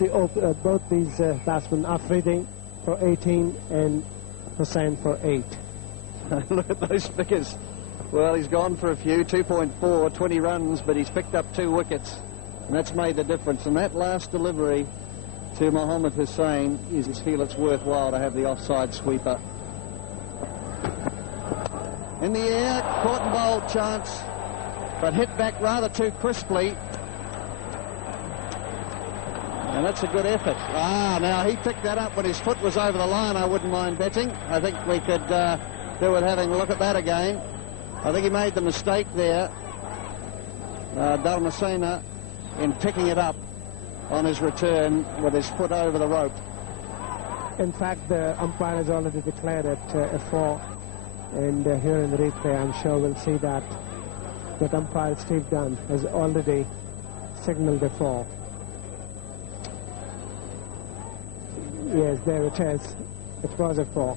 these batsmen, Afridi for 18 and Hussain for 8. Look at those figures. Well, he's gone for a few, 2.4, 20 runs, but he's picked up 2 wickets, and that's made the difference. And that last delivery to Mohammad Hussain is feel it's worthwhile to have the offside sweeper. In the air, caught and bowled chance, but hit back rather too crisply. And that's a good effort. Now he picked that up when his foot was over the line. I wouldn't mind betting. I think we could do with having a look at that again. I think he made the mistake there, Dharmasena, in picking it up on his return with his foot over the rope. In fact, the umpire has already declared it a 4. And here in the replay, I'm sure we'll see that umpire Steve Dunn has already signaled a 4. Yes, there it is. It was a 4.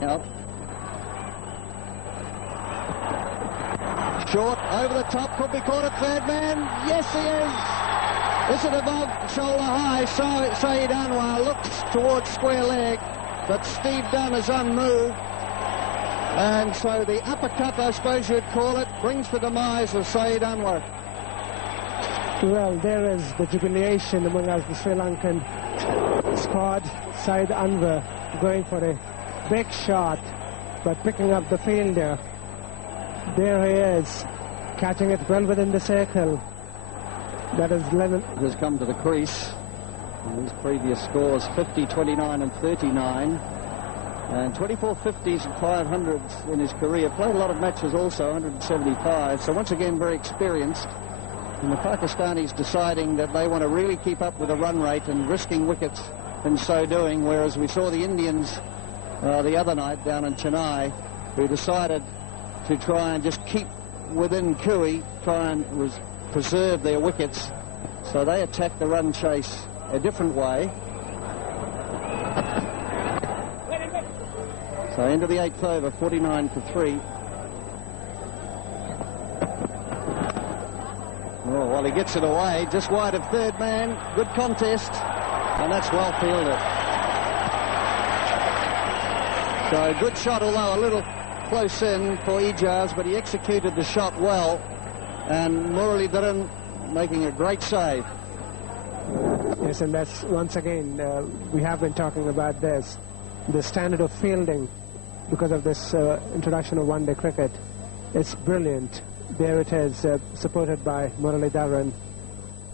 Yep. Short, over the top, could be caught at third man. Yes, he is. Is it above shoulder high? Saeed Anwar looks towards square leg, but Steve Dunn is unmoved. And so the uppercut, I suppose you'd call it, brings the demise of Saeed Anwar. Well, there is the jubilation among us, the Sri Lankan squad. Saeed Anwar going for a big shot, but picking up the fielder. There he is, catching it well within the circle. That is Lennon. Has come to the crease. And his previous scores 50, 29 and 39. And 24 50s and 500s in his career. Played a lot of matches also, 175. So once again, very experienced. And the Pakistanis deciding that they want to really keep up with the run rate and risking wickets in so doing, whereas we saw the Indians the other night down in Chennai, who decided to try and just keep within Cooey, try and preserve their wickets. So they attacked the run chase a different way. So into the 8th over, 49 for 3. Oh, well, he gets it away, just wide of third man. Good contest, and that's well fielded. So good shot, although a little close in for Ijaz, but he executed the shot well, and Muralidharan making a great save. Yes, and that's, once again, we have been talking about this, the standard of fielding because of this introduction of one-day cricket. It's brilliant. There it is, supported by Muralidharan.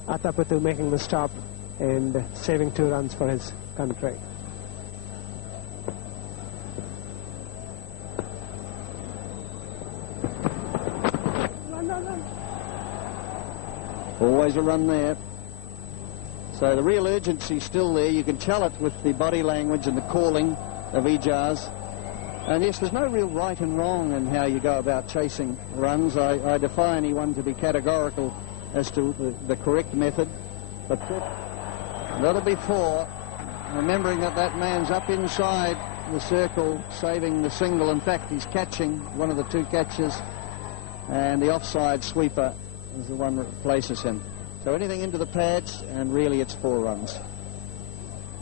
Atapattu making the stop and saving 2 runs for his country. Always a run there. So the real urgency's still there. You can tell it with the body language and the calling of Ijaz. And yes, there's no real right and wrong in how you go about chasing runs. I defy anyone to be categorical as to the correct method. But that'll be 4. Remembering that that man's up inside the circle, saving the single. In fact, he's catching one of the 2 catches. And the offside sweeper is the one that replaces him. So anything into the pads, and really it's 4 runs.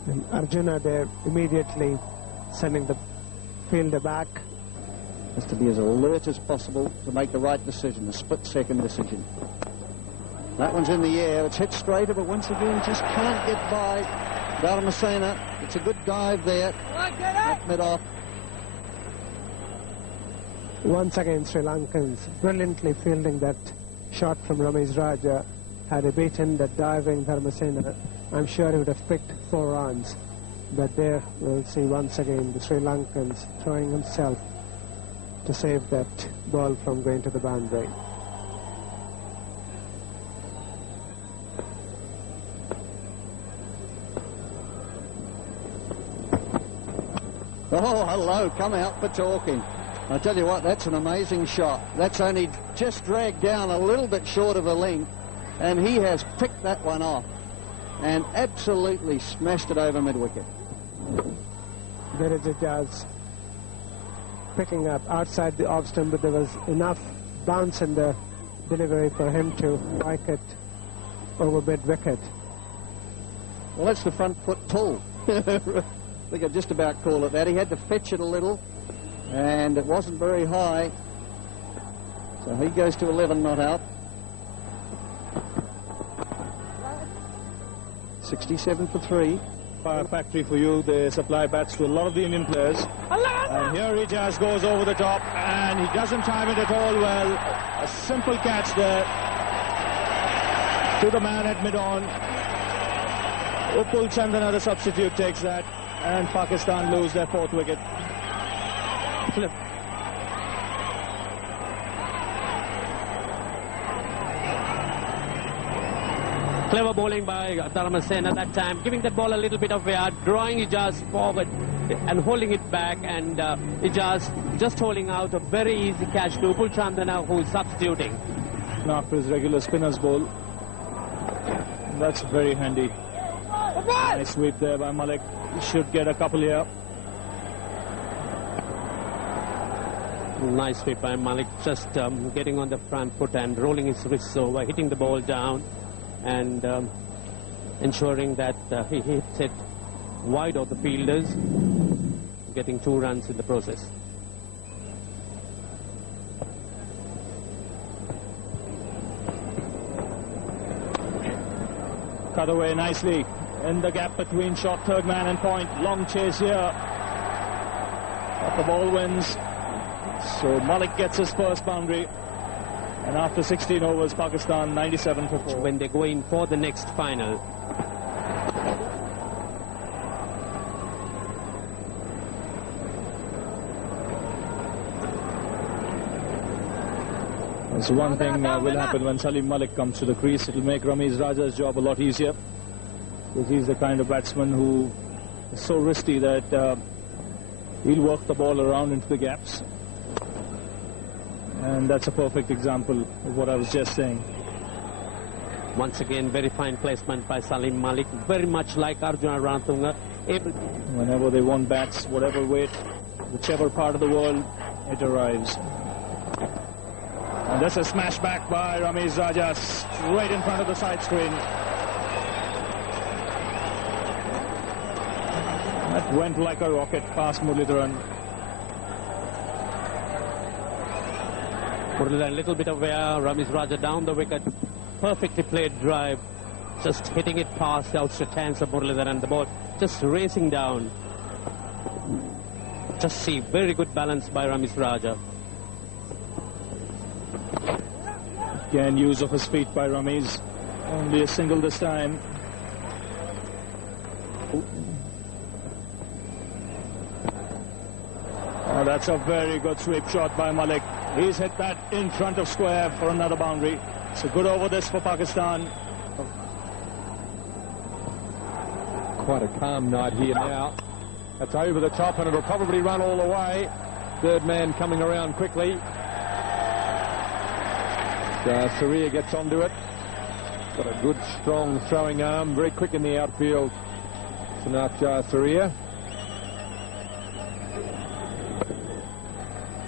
And Arjuna there immediately sending the fielder back. Has to be as alert as possible to make the right decision, a split-second decision. That one's in the air. It's hit straighter, but once again just can't get by Dharmasena. It's a good dive there. Up mid-off. Once again, Sri Lankans brilliantly fielding that shot from Ramesh Raja. Had he beaten that diving Dharmasena, I'm sure he would have picked 4 runs. But there we'll see once again the Sri Lankans throwing himself to save that ball from going to the boundary. Oh, hello, come out for talking. I tell you what, that's an amazing shot. That's only just dragged down a little bit short of a length, and he has picked that one off and absolutely smashed it over mid-wicket. There is a judge picking up outside the off stump, but there was enough bounce in the delivery for him to strike it over mid-wicket. Well, that's the front foot pull. We could just about call it that. He had to fetch it a little, and it wasn't very high. So he goes to 11 not out. 67 for 3. Fire factory for you. They supply bats to a lot of the Indian players. And here he just goes over the top, and he doesn't time it at all well. A simple catch there to the man at mid-on. Upul Chandana, the substitute, takes that, and Pakistan lose their 4th wicket. Clever bowling by Dharmasena that time, giving that ball a little bit of wear, drawing Ijaz forward and holding it back, and Ijaz just holding out a very easy catch to Upul Chandana, who is substituting. After his regular spinner's bowl. That's very handy. Nice sweep there by Malik. He should get a couple here. Nice sweep by Malik, just getting on the front foot and rolling his wrists over, hitting the ball down, and ensuring that he hits it wide of the fielders, getting 2 runs in the process. Cut away nicely in the gap between short third man and point. Long chase here. But the ball wins. So Malik gets his first boundary. And after 16 overs, Pakistan 97 for 4. When they go in for the next final. So one thing will happen when Salim Malik comes to the crease. It will make Ramesh Raja's job a lot easier, because he's the kind of batsman who is so risky that he'll work the ball around into the gaps. And that's a perfect example of what I was just saying. Once again, very fine placement by Salim Malik, very much like Arjuna Ranatunga. Whenever they want bats, whatever weight, whichever part of the world, it arrives. And that's a smash back by Ramesh Raja, right in front of the side screen. That went like a rocket past Muralidharan. Muralidharan, a little bit of wear, Ramesh Raja down the wicket, perfectly played drive, just hitting it past the outstretched hands of Muralidharan, the ball just racing down. Just see, very good balance by Ramesh Raja. Again, use of his feet by Ramesh. Only a single this time. Oh, that's a very good sweep shot by Malik. He's hit that in front of square for another boundary. So good over this for Pakistan. Quite a calm night here now. That's over the top, and it'll probably run all the way. Third man coming around quickly. Surya gets onto it. Got a good, strong throwing arm. Very quick in the outfield. Sanath Surya.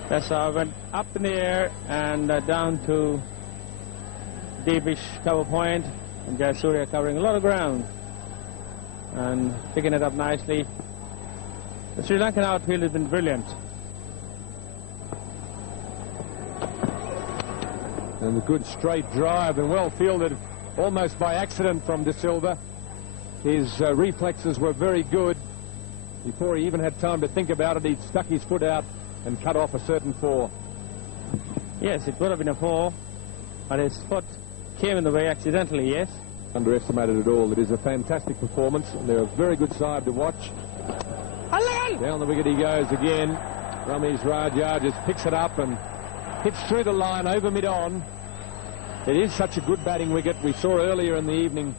That's went up in the air and down to deepish cover point, and Jayasuriya covering a lot of ground and picking it up nicely. The Sri Lankan outfield has been brilliant. And a good straight drive and well fielded, almost by accident from De Silva. His reflexes were very good. Before he even had time to think about it, he'd stuck his foot out and cut off a certain 4. Yes, it would have been a 4, but his foot came in the way accidentally, yes. Underestimated at all. It is a fantastic performance, and they're a very good side to watch. Down the wicket he goes again. Ramesh Raja just picks it up and hits through the line over mid-on. It is such a good batting wicket. We saw earlier in the evening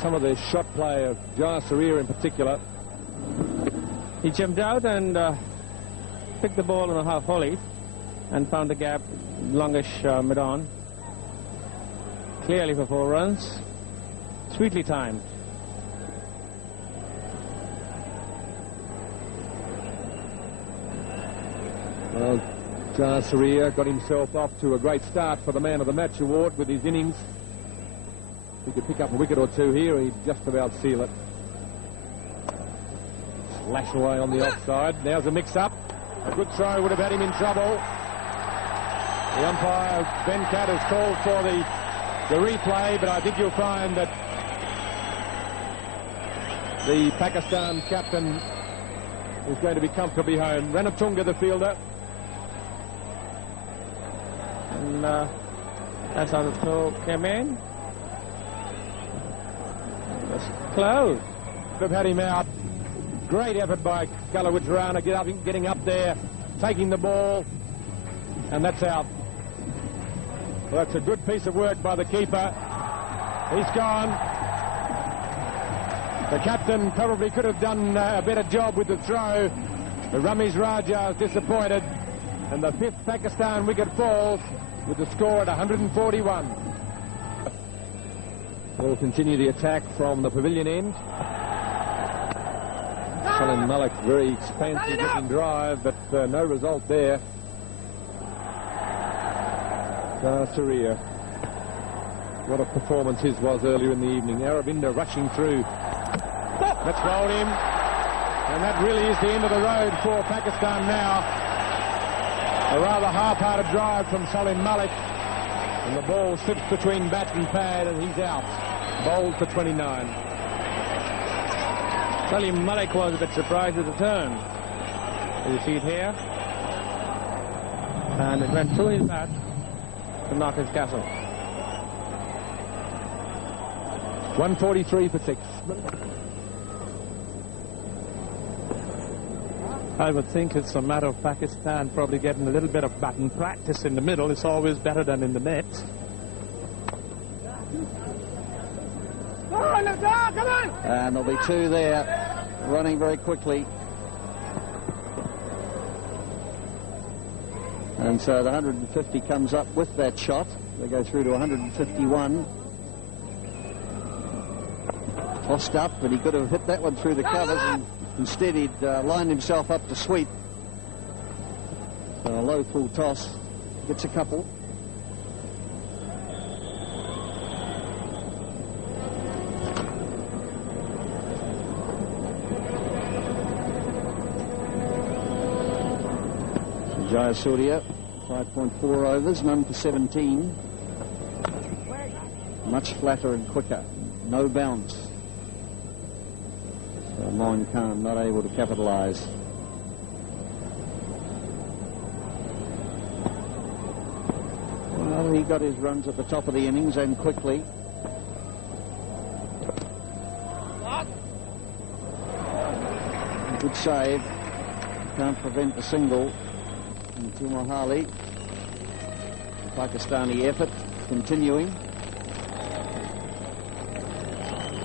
some of the shot play of Jayasuriya in particular. He jumped out and picked the ball in a half volley and found a gap, longish mid-on. Clearly for 4 runs. Sweetly timed. Well, Jayasuriya got himself off to a great start for the Man of the Match award with his innings. If he could pick up a wicket or 2 here, he'd just about seal it. Slash away on the offside. Now's a mix-up. A good throw would have had him in trouble. The umpire, Venkat, has called for the replay, but I think you'll find that the Pakistan captain is going to be comfortably home. Ranatunga, the fielder. And that's how the throw came in. It was close. Could have had him out. Great effort by Kalawitharana getting up there, taking the ball, and that's out. Well, that's a good piece of work by the keeper. He's gone. The captain probably could have done a better job with the throw. The Ramesh Raja is disappointed, and the 5th Pakistan wicket falls with the score at 141. We'll continue the attack from the pavilion end. Salim Malik, very expansive looking drive, but no result there. Jayasuriya. What a performance his was earlier in the evening. Aravinda rushing through. That's rolled him. And that really is the end of the road for Pakistan now. A rather half-hearted drive from Salim Malik. And the ball slips between bat and pad, and he's out. Bowled for 29. Salim Malik was a bit surprised at the turn. You see it here. And it went through his bat to knock his castle. 143 for 6. I would think it's a matter of Pakistan probably getting a little bit of batting practice in the middle. It's always better than in the nets. And there'll be 2 there, running very quickly. And so the 150 comes up with that shot. They go through to 151. Tossed up, but he could have hit that one through the covers, and instead he'd lined himself up to sweep. So a low full toss gets a couple. Jayasuriya, 5.4 overs, none for 17. Much flatter and quicker. No bounce. So Moin Khan not able to capitalise. Well, he got his runs at the top of the innings and quickly. Good save. Can't prevent the single. To Mohali. The Pakistani effort continuing.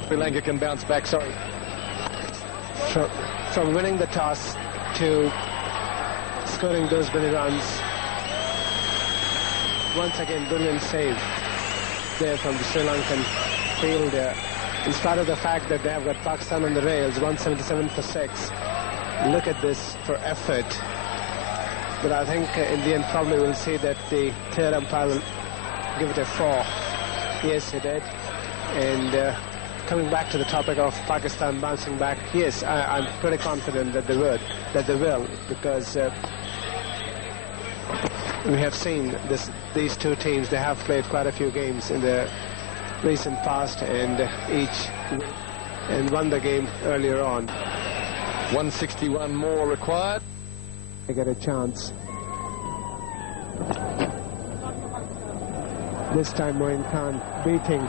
Sri Lanka can bounce back, sorry. From winning the toss to scoring those many runs. Once again, brilliant save there from the Sri Lankan fielder. In spite of the fact that they have got Pakistan on the rails, 177 for 6. Look at this for effort. But I think in the end probably we'll see that the third umpire will give it a 4. Yes, he did. And coming back to the topic of Pakistan bouncing back, yes, I'm pretty confident that they will, because we have seen these two teams, they have played quite a few games in the recent past, and won the game earlier on. 161 more required. They get a chance. This time Moin Khan beating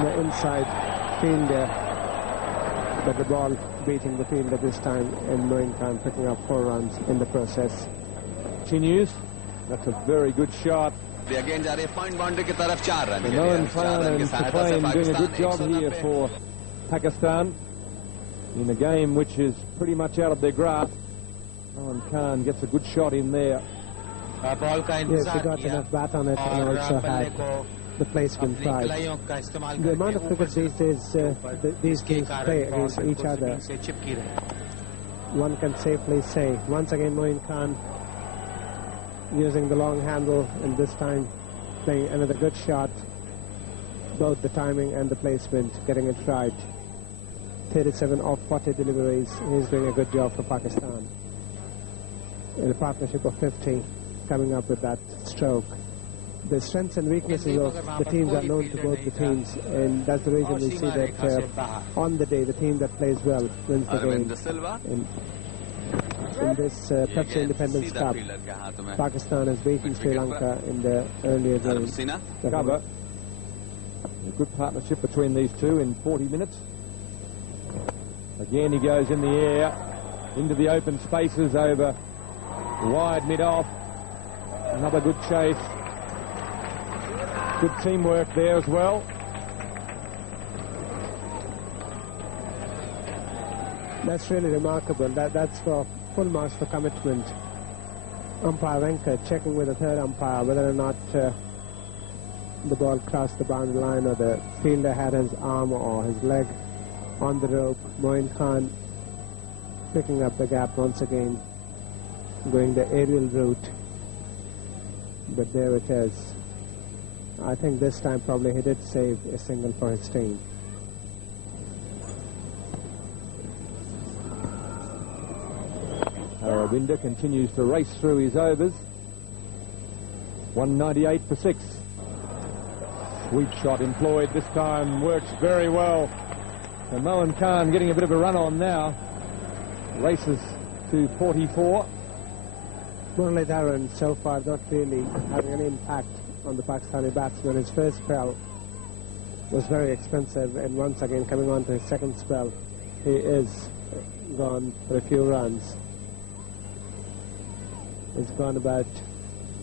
the inside fielder, but the ball beating the fielder this time, and Moin Khan picking up 4 runs in the process. Continues. That's a very good shot. Again जा रहे हैं point boundary की तरफ 4 run के लिए। Moin Khan and Saklain doing a good job here for Pakistan in a game which is pretty much out of their grasp. Moin Khan gets a good shot in there. Yes, he got enough bat on it and also had the placement right. The amount of cricket these days, these teams play against each other, one can safely say. Once again, Moin Khan using the long handle, and this time playing another good shot. Both the timing and the placement, getting it right. 37 of 40 deliveries. He's doing a good job for Pakistan. In a partnership of 50, coming up with that stroke. The strengths and weaknesses of the teams are known to both the teams, and that's the reason we see that on the day, the team that plays well wins the game. In this PEPSI Independence Cup, Pakistan has beaten Sri Lanka in the earlier game. Cover. A good partnership between these two in 40 minutes. Again, he goes in the air, into the open spaces over wide mid-off. Another good chase. Good teamwork there as well. That's really remarkable. That's for full marks for commitment. Umpire LANKA checking with the third umpire whether or not the ball crossed the boundary line, or the fielder had his arm or his leg on the rope. Moin Khan picking up the gap once again, going the aerial route. But there it is. I think this time probably he did save a single for his team. Aravinda continues to race through his overs. 198 for 6. Sweep shot employed this time, works very well. And Moin Khan getting a bit of a run on now. Races to 44. Muralidharan so far not really having any impact on the Pakistani batsman. His first spell was very expensive, and once again coming on to his second spell, he is gone for a few runs. He's gone about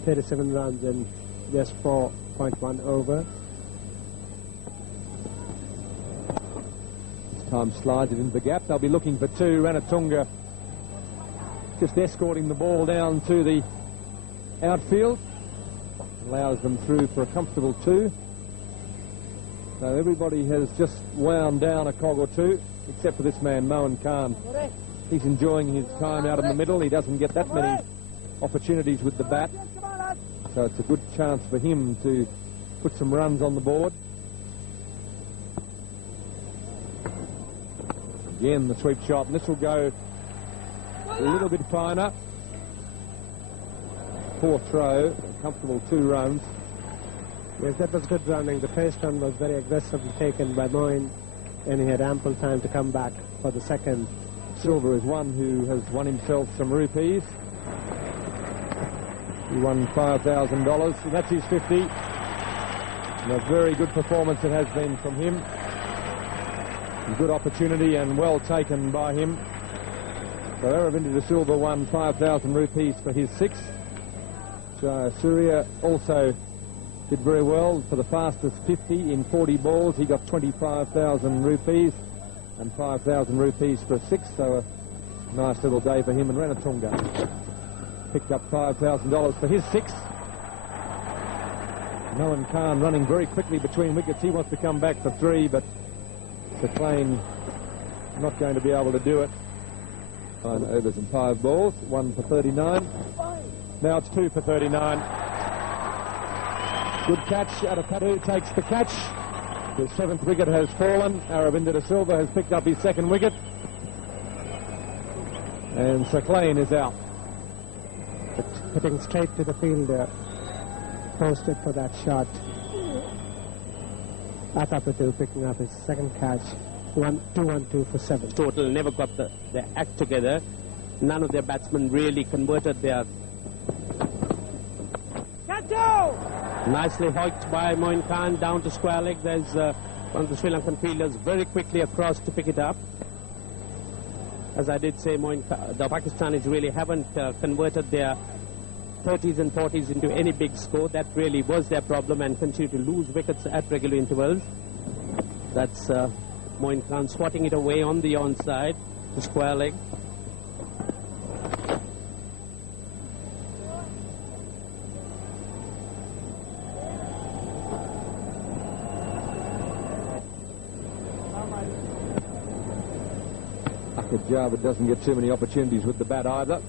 37 runs in just 4.1 over. This time slides it into the gap. They'll be looking for 2. Ranatunga just escorting the ball down to the outfield. Allows them through for a comfortable 2. So everybody has just wound down a cog or 2, except for this man, Moin Khan. He's enjoying his time out in the middle. He doesn't get that many opportunities with the bat, so it's a good chance for him to put some runs on the board. Again, the sweep shot, and this will go a little bit finer. 4th throw, a comfortable 2 runs. Yes, that was good running. The first run was very aggressively taken by Moin, and he had ample time to come back for the second. Silver is one who has won himself some rupees. He won $5,000, so that's his 50. And a very good performance it has been from him. A good opportunity and well taken by him. So Aravinda de Silva won 5,000 rupees for his 6. Surya also did very well for the fastest 50 in 40 balls. He got 25,000 rupees and 5,000 rupees for a 6, so a nice little day for him. And Ranatunga picked up $5,000 for his 6. Moin Khan running very quickly between wickets. He wants to come back for 3, but Saklain not going to be able to do it. 9 overs and 5 balls, 1 for 39. Now it's 2 for 39. Good catch. Adapatu takes the catch. The 7th wicket has fallen. Aravinda de Silva has picked up his 2nd wicket. And Saklain is out. But hitting straight to the fielder, posted for that shot. Atapatu picking up his second catch. 2-1-2 for 7. Total never got the act together. None of their batsmen really converted their... Nicely hoiked by Moin Khan down to square leg. There's one of the Sri Lankan fielders very quickly across to pick it up. As I did say, the Pakistanis really haven't converted their 30s and 40s into any big score. That really was their problem, and continue to lose wickets at regular intervals. That's Moin Khan swatting it away on the onside to square leg. Java doesn't get too many opportunities with the bat either.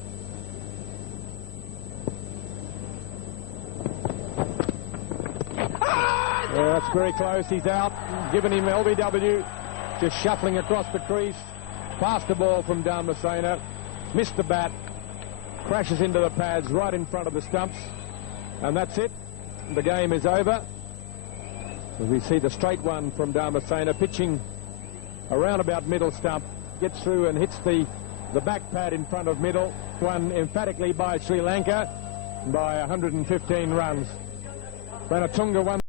Yeah, that's very close. He's out. Given him LBW, just shuffling across the crease. Past the ball from Dharmasena. Missed the bat. Crashes into the pads right in front of the stumps. And that's it. The game is over. As we see the straight one from Dharmasena pitching around about middle stump. Gets through and hits the back pad in front of middle. Won emphatically by Sri Lanka by 115 runs. Ranatunga won.